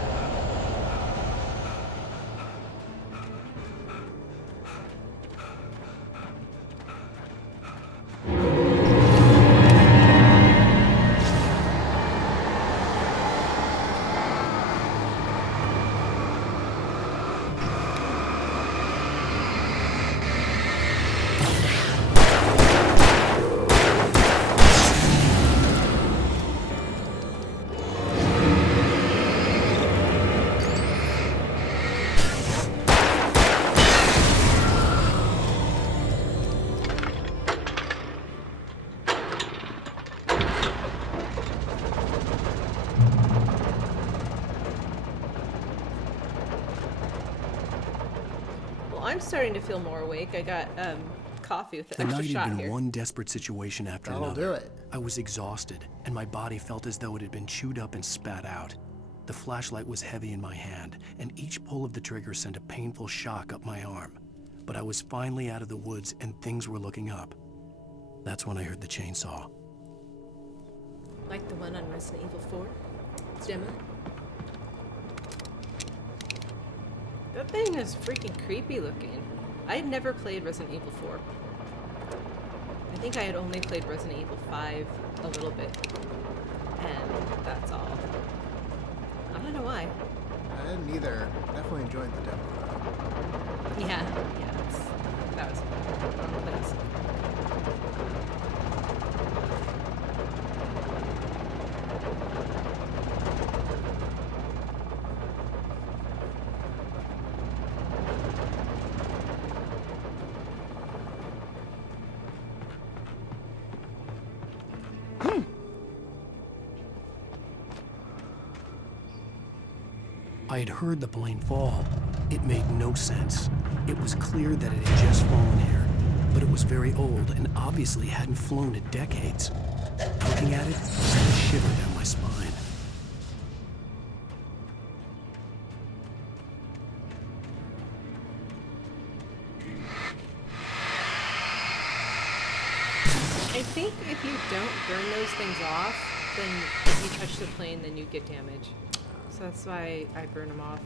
Well, I'm starting to feel more awake. I got coffee with The the extra night shot had been here. one desperate situation after That'll another. do it. I was exhausted, and my body felt as though it had been chewed up and spat out. The flashlight was heavy in my hand, and each pull of the trigger sent a painful shock up my arm. But I was finally out of the woods, and things were looking up. That's when I heard the chainsaw. Like the one on Resident Evil 4? Demo? That thing is freaking creepy looking. I had never played Resident Evil 4. I think I had only played Resident Evil 5 a little bit. And that's all. I don't know why. I didn't either. Definitely enjoyed the demo though. Yeah, that was wrong place. I had heard the plane fall. It made no sense. It was clear that it had just fallen here, but it was very old and obviously hadn't flown in decades. Looking at it, I sent a shiver down my spine. I think if you don't burn those things off, then if you touch the plane, then you get damage. So that's why I burn them off.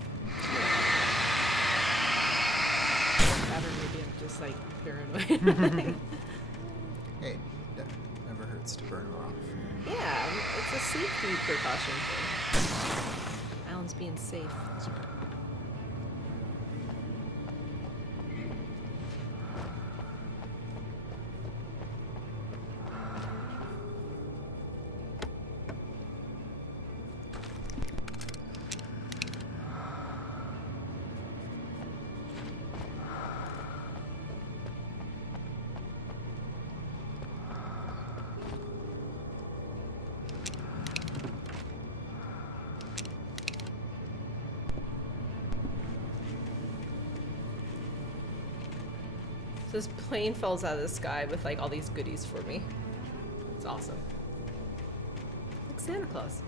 That or maybe I'm just like paranoid. Hey, never hurts to burn them off. Yeah, it's a safety precaution thing. Alan's being safe. So this plane falls out of the sky with like all these goodies for me. It's awesome. Like Santa Claus.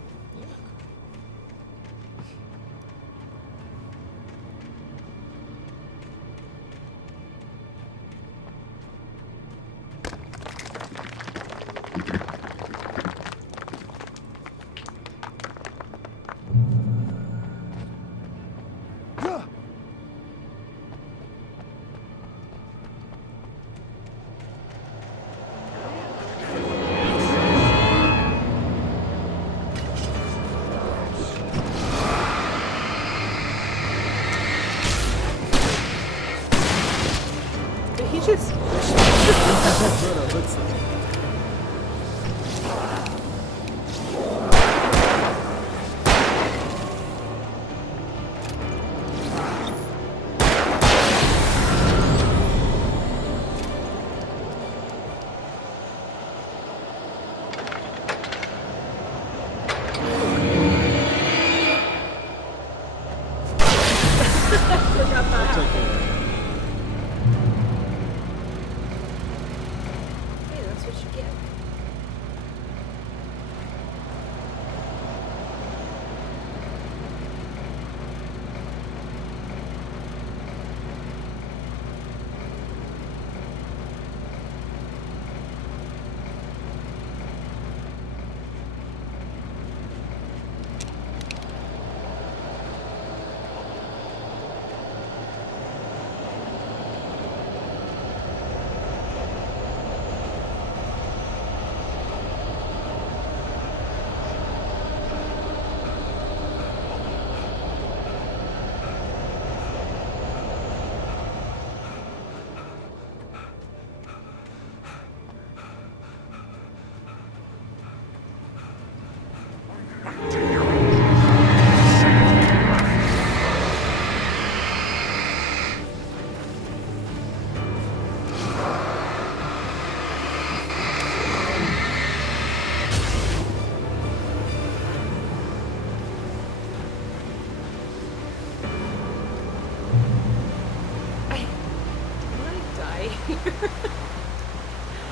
He just... That's what it looks like. That's okay. Hey, that's what you get.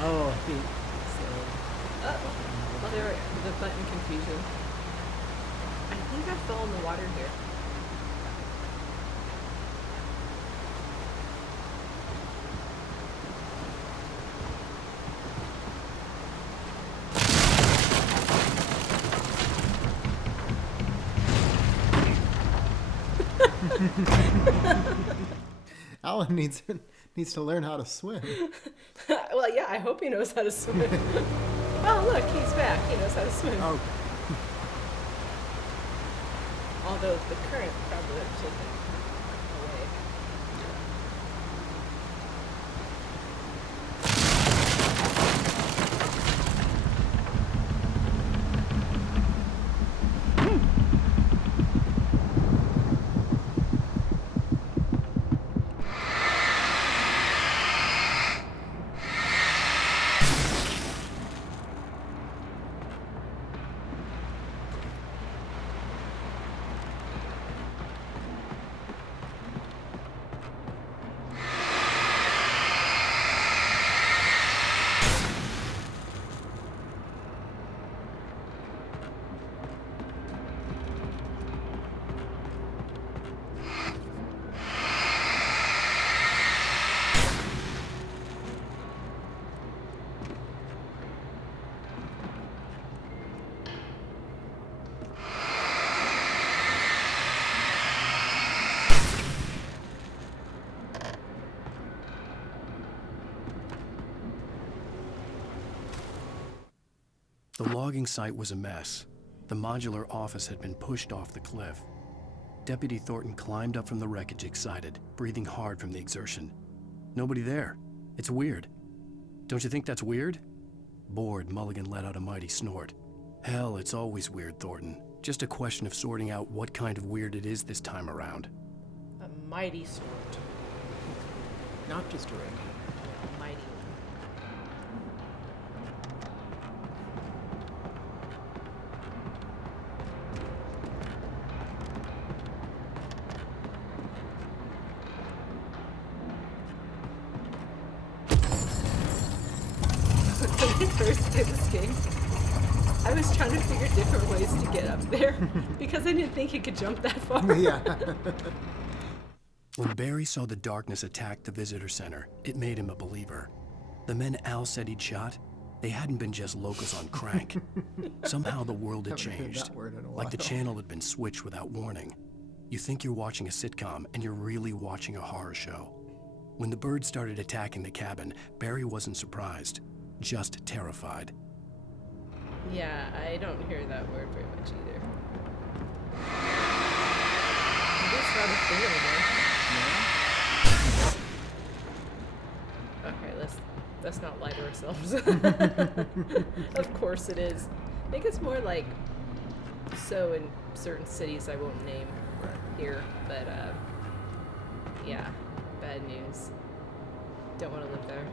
Oh, I think Well, there the button confusion. I think I fell in the water here. Alan needs to learn how to swim. Well, yeah, I hope he knows how to swim. Oh, look, he's back. He knows how to swim. Oh. Although the current probably would have taken him away. The logging site was a mess. The modular office had been pushed off the cliff. Deputy Thornton climbed up from the wreckage excited, breathing hard from the exertion. Nobody there. It's weird. Don't you think that's weird? Bored, Mulligan let out a mighty snort. Hell, it's always weird, Thornton. Just a question of sorting out what kind of weird it is this time around. A mighty snort. Not just a ring. A mighty one. I first played this game, I was trying to figure different ways to get up there because I didn't think he could jump that far. Yeah. When Barry saw the darkness attack the visitor center, it made him a believer. The men Al said he'd shot, they hadn't been just locals on crank. Somehow the world had Haven't heard changed, that word in a like the while. channel had been switched without warning. You think you're watching a sitcom, and you're really watching a horror show. When the birds started attacking the cabin, Barry wasn't surprised, just terrified. Yeah, I don't hear that word very much either. It's not a thing anymore. Okay, let's not lie to ourselves. Of course it is. I think it's more like so in certain cities I won't name here, but yeah, bad news. Don't want to live there.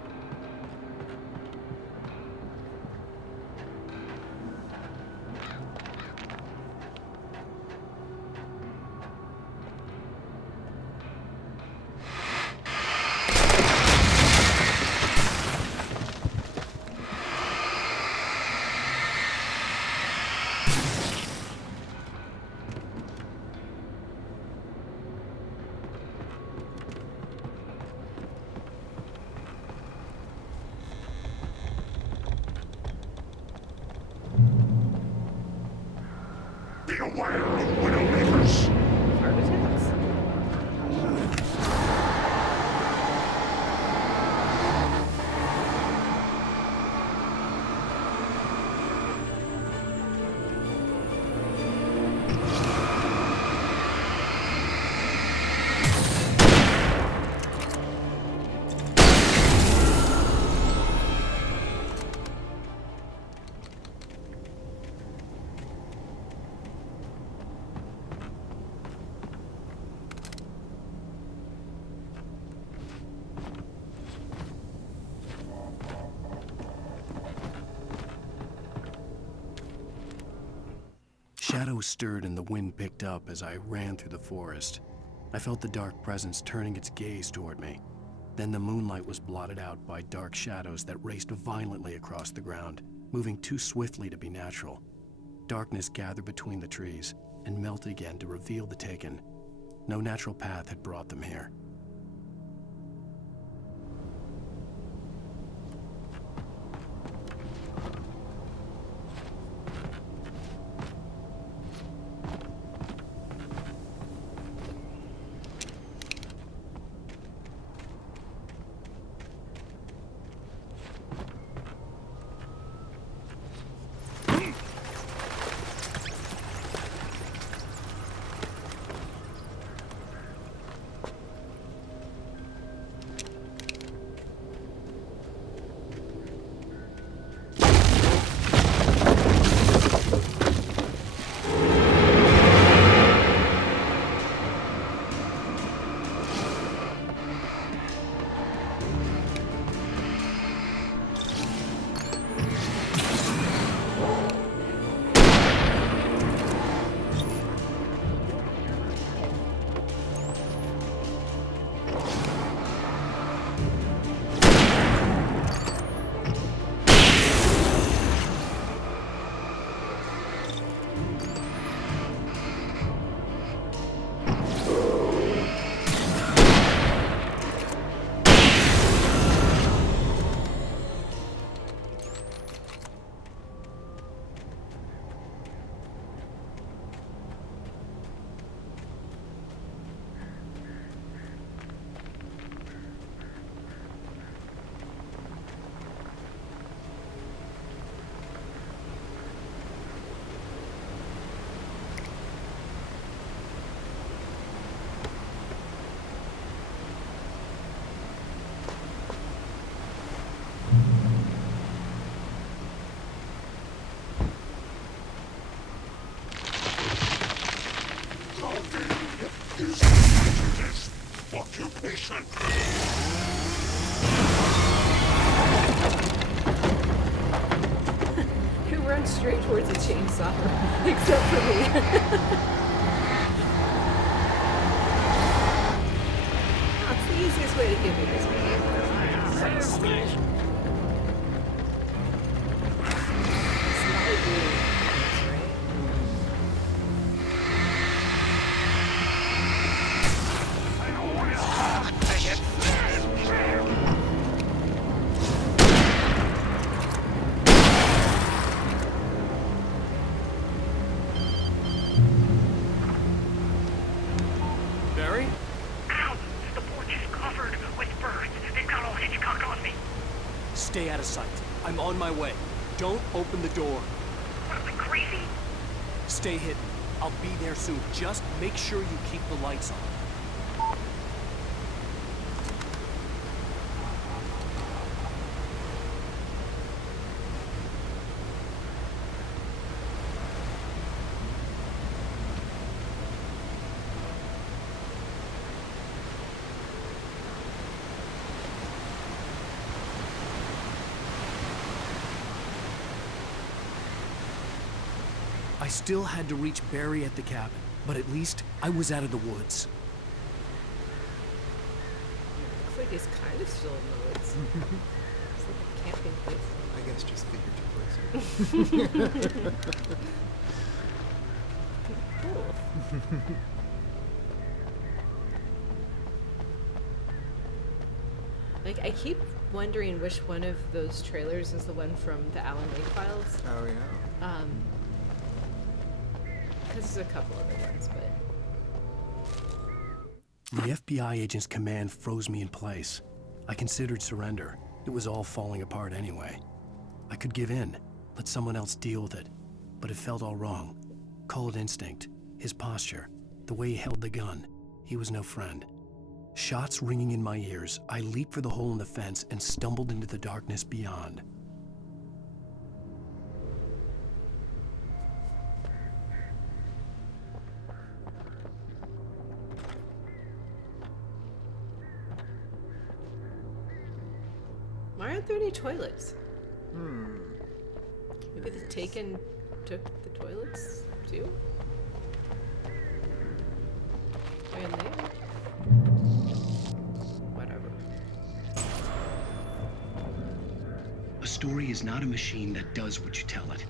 Beware of Widowmakers! Heart attacks. Shadows stirred and the wind picked up as I ran through the forest. I felt the dark presence turning its gaze toward me. Then the moonlight was blotted out by dark shadows that raced violently across the ground, moving too swiftly to be natural. Darkness gathered between the trees and melted again to reveal the Taken. No natural path had brought them here. Occupation. Who runs straight towards a chainsaw? Except for me. That's the easiest way to give me this game. Stay out of sight. I'm on my way. Don't open the door. What, am I crazy? Stay hidden. I'll be there soon. Just make sure you keep the lights on. I still had to reach Barry at the cabin, but at least I was out of the woods. Looks like he's kind of still in the woods. It's like a camping place. I guess just figuratively. Cool. Like, I keep wondering which one of those trailers is the one from the Alan Wake files. Oh, yeah. Because there's a couple other ones, but... The FBI agent's command froze me in place. I considered surrender. It was all falling apart anyway. I could give in, let someone else deal with it. But it felt all wrong. Call it instinct, his posture, the way he held the gun. He was no friend. Shots ringing in my ears, I leaped for the hole in the fence and stumbled into the darkness beyond. Why aren't there any toilets? Maybe the Taken took the toilets too? Way in there? Whatever. A story is not a machine that does what you tell it.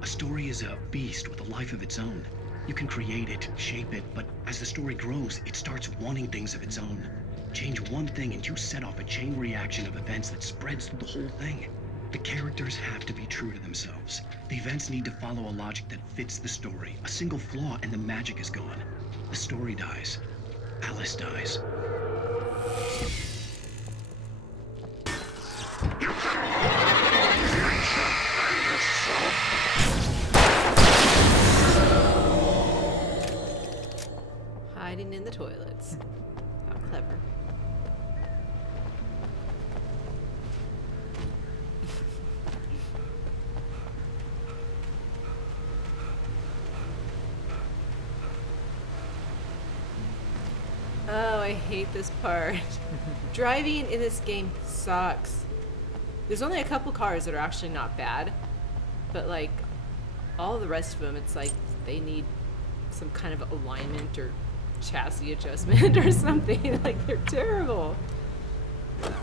A story is a beast with a life of its own. You can create it, shape it, but as the story grows, it starts wanting things of its own. Change one thing and you set off a chain reaction of events that spreads through the whole thing. The characters have to be true to themselves. The events need to follow a logic that fits the story. A single flaw and the magic is gone. The story dies. Alice dies. Hiding in the toilets. How clever. Oh, I hate this part. Driving in this game sucks. There's only a couple cars that are actually not bad, but like all the rest of them, it's like they need some kind of alignment or chassis adjustment or something. Like they're terrible.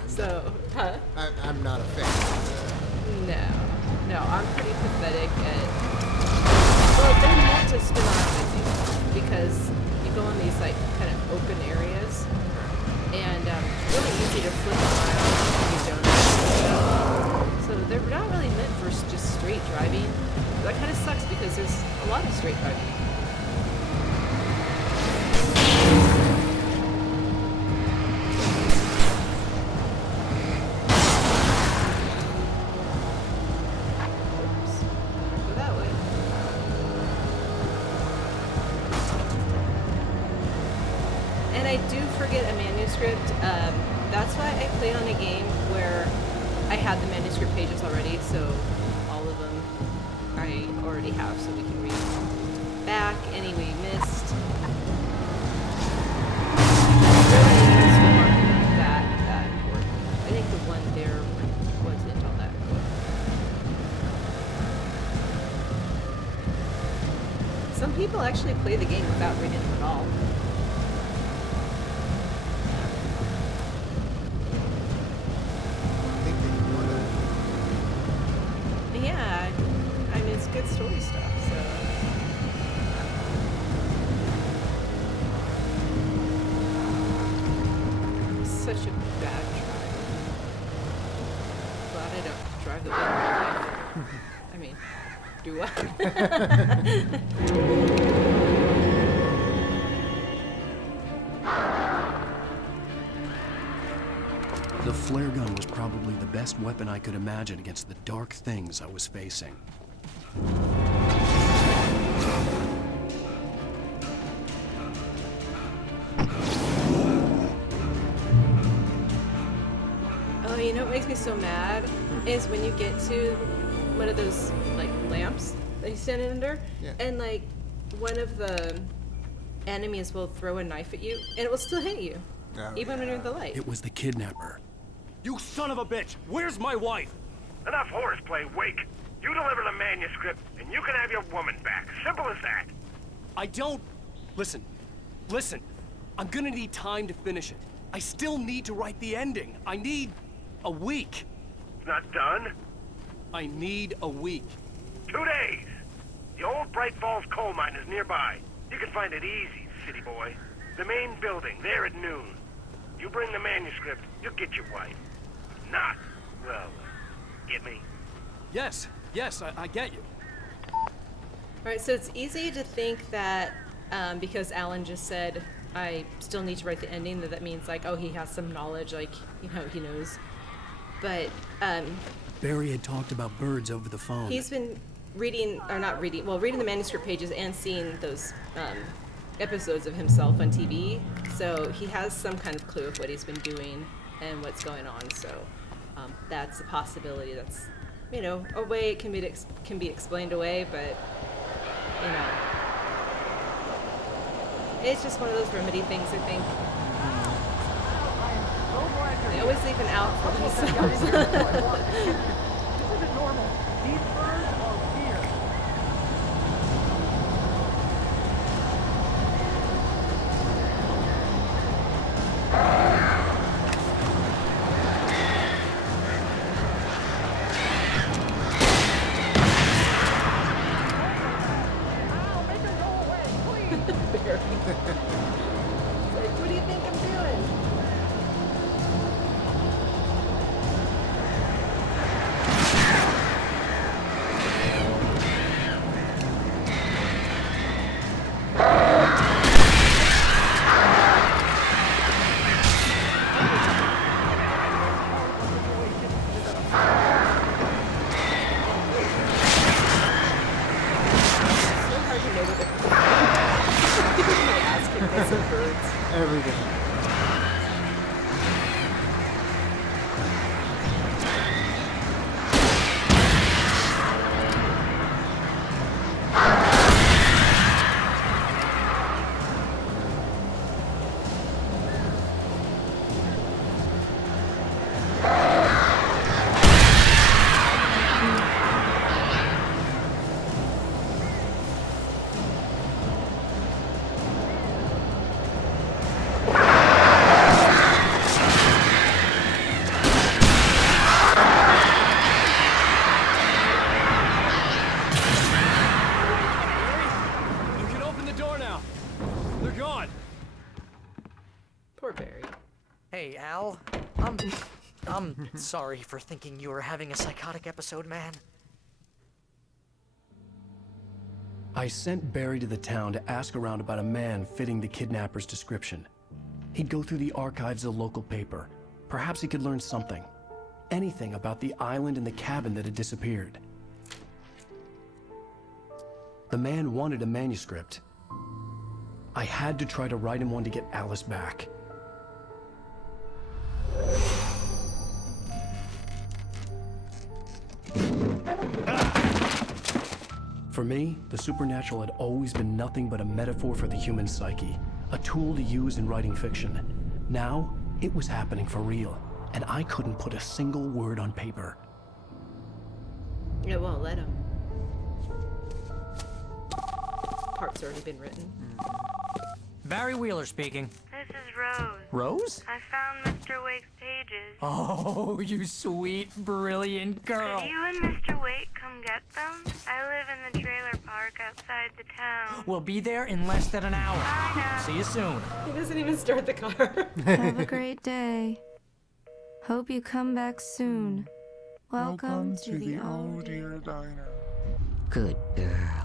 So, huh? I'm not a fan. No, I'm pretty pathetic at. Well, they're meant to spin around with you because you go in these like kind of open areas, and it's really easy to flip around if you don't know. So they're not really meant for just straight driving. That kind of sucks because there's a lot of straight driving. That's why I played on a game where I had the manuscript pages already, so all of them I already have, so we can read back any we missed. That important. I think the one there wasn't all that important. Some people actually play the game without reading them at all. Good story stuff, so. Such a bad drive. Glad I don't drive the way I mean, do I? The flare gun was probably the best weapon I could imagine against the dark things I was facing. Oh, you know what makes me so mad is when you get to one of those like lamps that you stand under, and like one of the enemies will throw a knife at you, and it will still hit you, even when you're in the light. It was the kidnapper. You son of a bitch! Where's my wife? Enough horseplay, Wake. You deliver the manuscript, and you can have your woman back. Simple as that. I don't... Listen. I'm gonna need time to finish it. I still need to write the ending. I need a week. It's not done? I need a week. 2 days. The old Bright Falls coal mine is nearby. You can find it easy, city boy. The main building, there at noon. You bring the manuscript, you'll get your wife. If not, well, get me? Yes, I get you. Alright, so it's easy to think that because Alan just said, I still need to write the ending, that means like, oh, he has some knowledge, like, you know, he knows. But, Barry had talked about birds over the phone. he's been reading the manuscript pages and seeing those episodes of himself on TV, so he has some kind of clue of what he's been doing and what's going on. So that's a possibility. That's, you know, a way it can be explained away, but you know, it's just one of those remedy things. I think they always leave an out for themselves. This isn't normal. These birds are weird. What do you think I'm doing? Every day. Hey, Al. I'm sorry for thinking you were having a psychotic episode, man. I sent Barry to the town to ask around about a man fitting the kidnapper's description. He'd go through the archives of the local paper. Perhaps he could learn something. Anything about the island and the cabin that had disappeared. The man wanted a manuscript. I had to try to write him one to get Alice back. For me, the supernatural had always been nothing but a metaphor for the human psyche, a tool to use in writing fiction. Now, it was happening for real, and I couldn't put a single word on paper. It won't let him. Part's already been written. Barry Wheeler speaking. This is Rose. Rose? I found Mr. Wake's pages. Oh, you sweet, brilliant girl. Could you and Mr. Wake come get them? I live in the trailer park outside the town. We'll be there in less than an hour. Bye now. See you soon. He doesn't even start the car. Have a great day. Hope you come back soon. Welcome to the Oh Dear Diner. Good girl.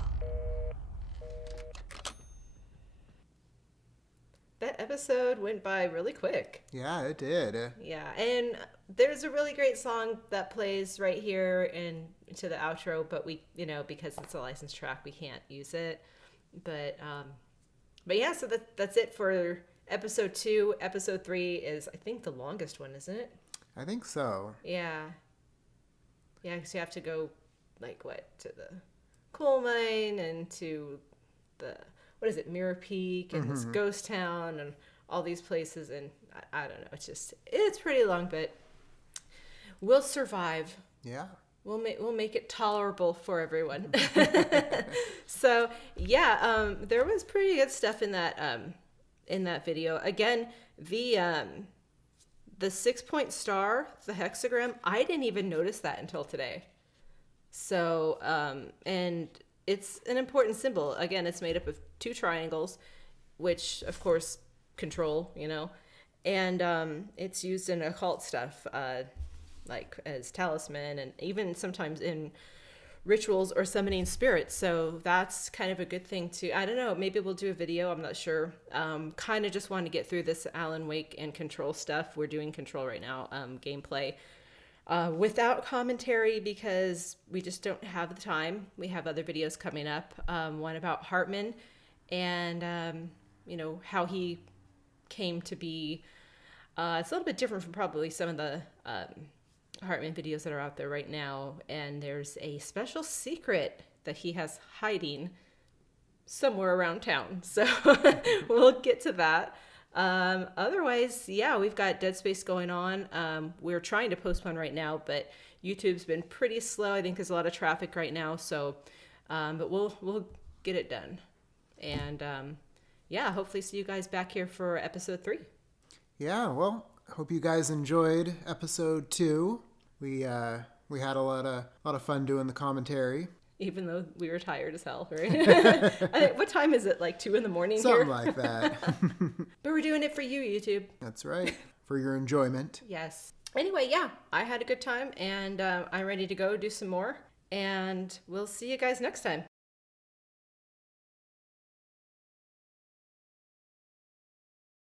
That episode went by really quick. Yeah, it did. Yeah, and there's a really great song that plays right here and to the outro, but we, because it's a licensed track, we can't use it. But yeah, so that's it for episode 2. Episode 3 is, I think, the longest one, isn't it? I think so. Yeah. Yeah, because you have to go, to the coal mine and to the, Mirror Peak and this ghost town and all these places. And I don't know, it's pretty long, but we'll survive. Yeah. We'll make it tolerable for everyone. So yeah, there was pretty good stuff in that video. Again, the 6-point star, the hexagram, I didn't even notice that until today. So and it's an important symbol. Again, it's made up of 2 triangles, which of course control, and it's used in occult stuff. As talisman and even sometimes in rituals or summoning spirits. So that's kind of a good thing to, I don't know, maybe we'll do a video, I'm not sure. Kind of just want to get through this Alan Wake and Control stuff. We're doing Control right now, gameplay, without commentary because we just don't have the time. We have other videos coming up, one about Hartman and, how he came to be. It's a little bit different from probably some of the Hartman videos that are out there right now, and there's a special secret that he has hiding somewhere around town, so we'll get to that. Otherwise, yeah, we've got Dead Space going on. We're trying to post one right now, but YouTube's been pretty slow. I think there's a lot of traffic right now, so but we'll get it done. And yeah, hopefully see you guys back here for episode 3. Yeah, well, hope you guys enjoyed episode 2. We had a lot of fun doing the commentary. Even though we were tired as hell, right? I think, what time is it? 2 in the morning here? Something like that. But we're doing it for you, YouTube. That's right. For your enjoyment. Yes. Anyway, yeah, I had a good time, and I'm ready to go do some more. And we'll see you guys next time.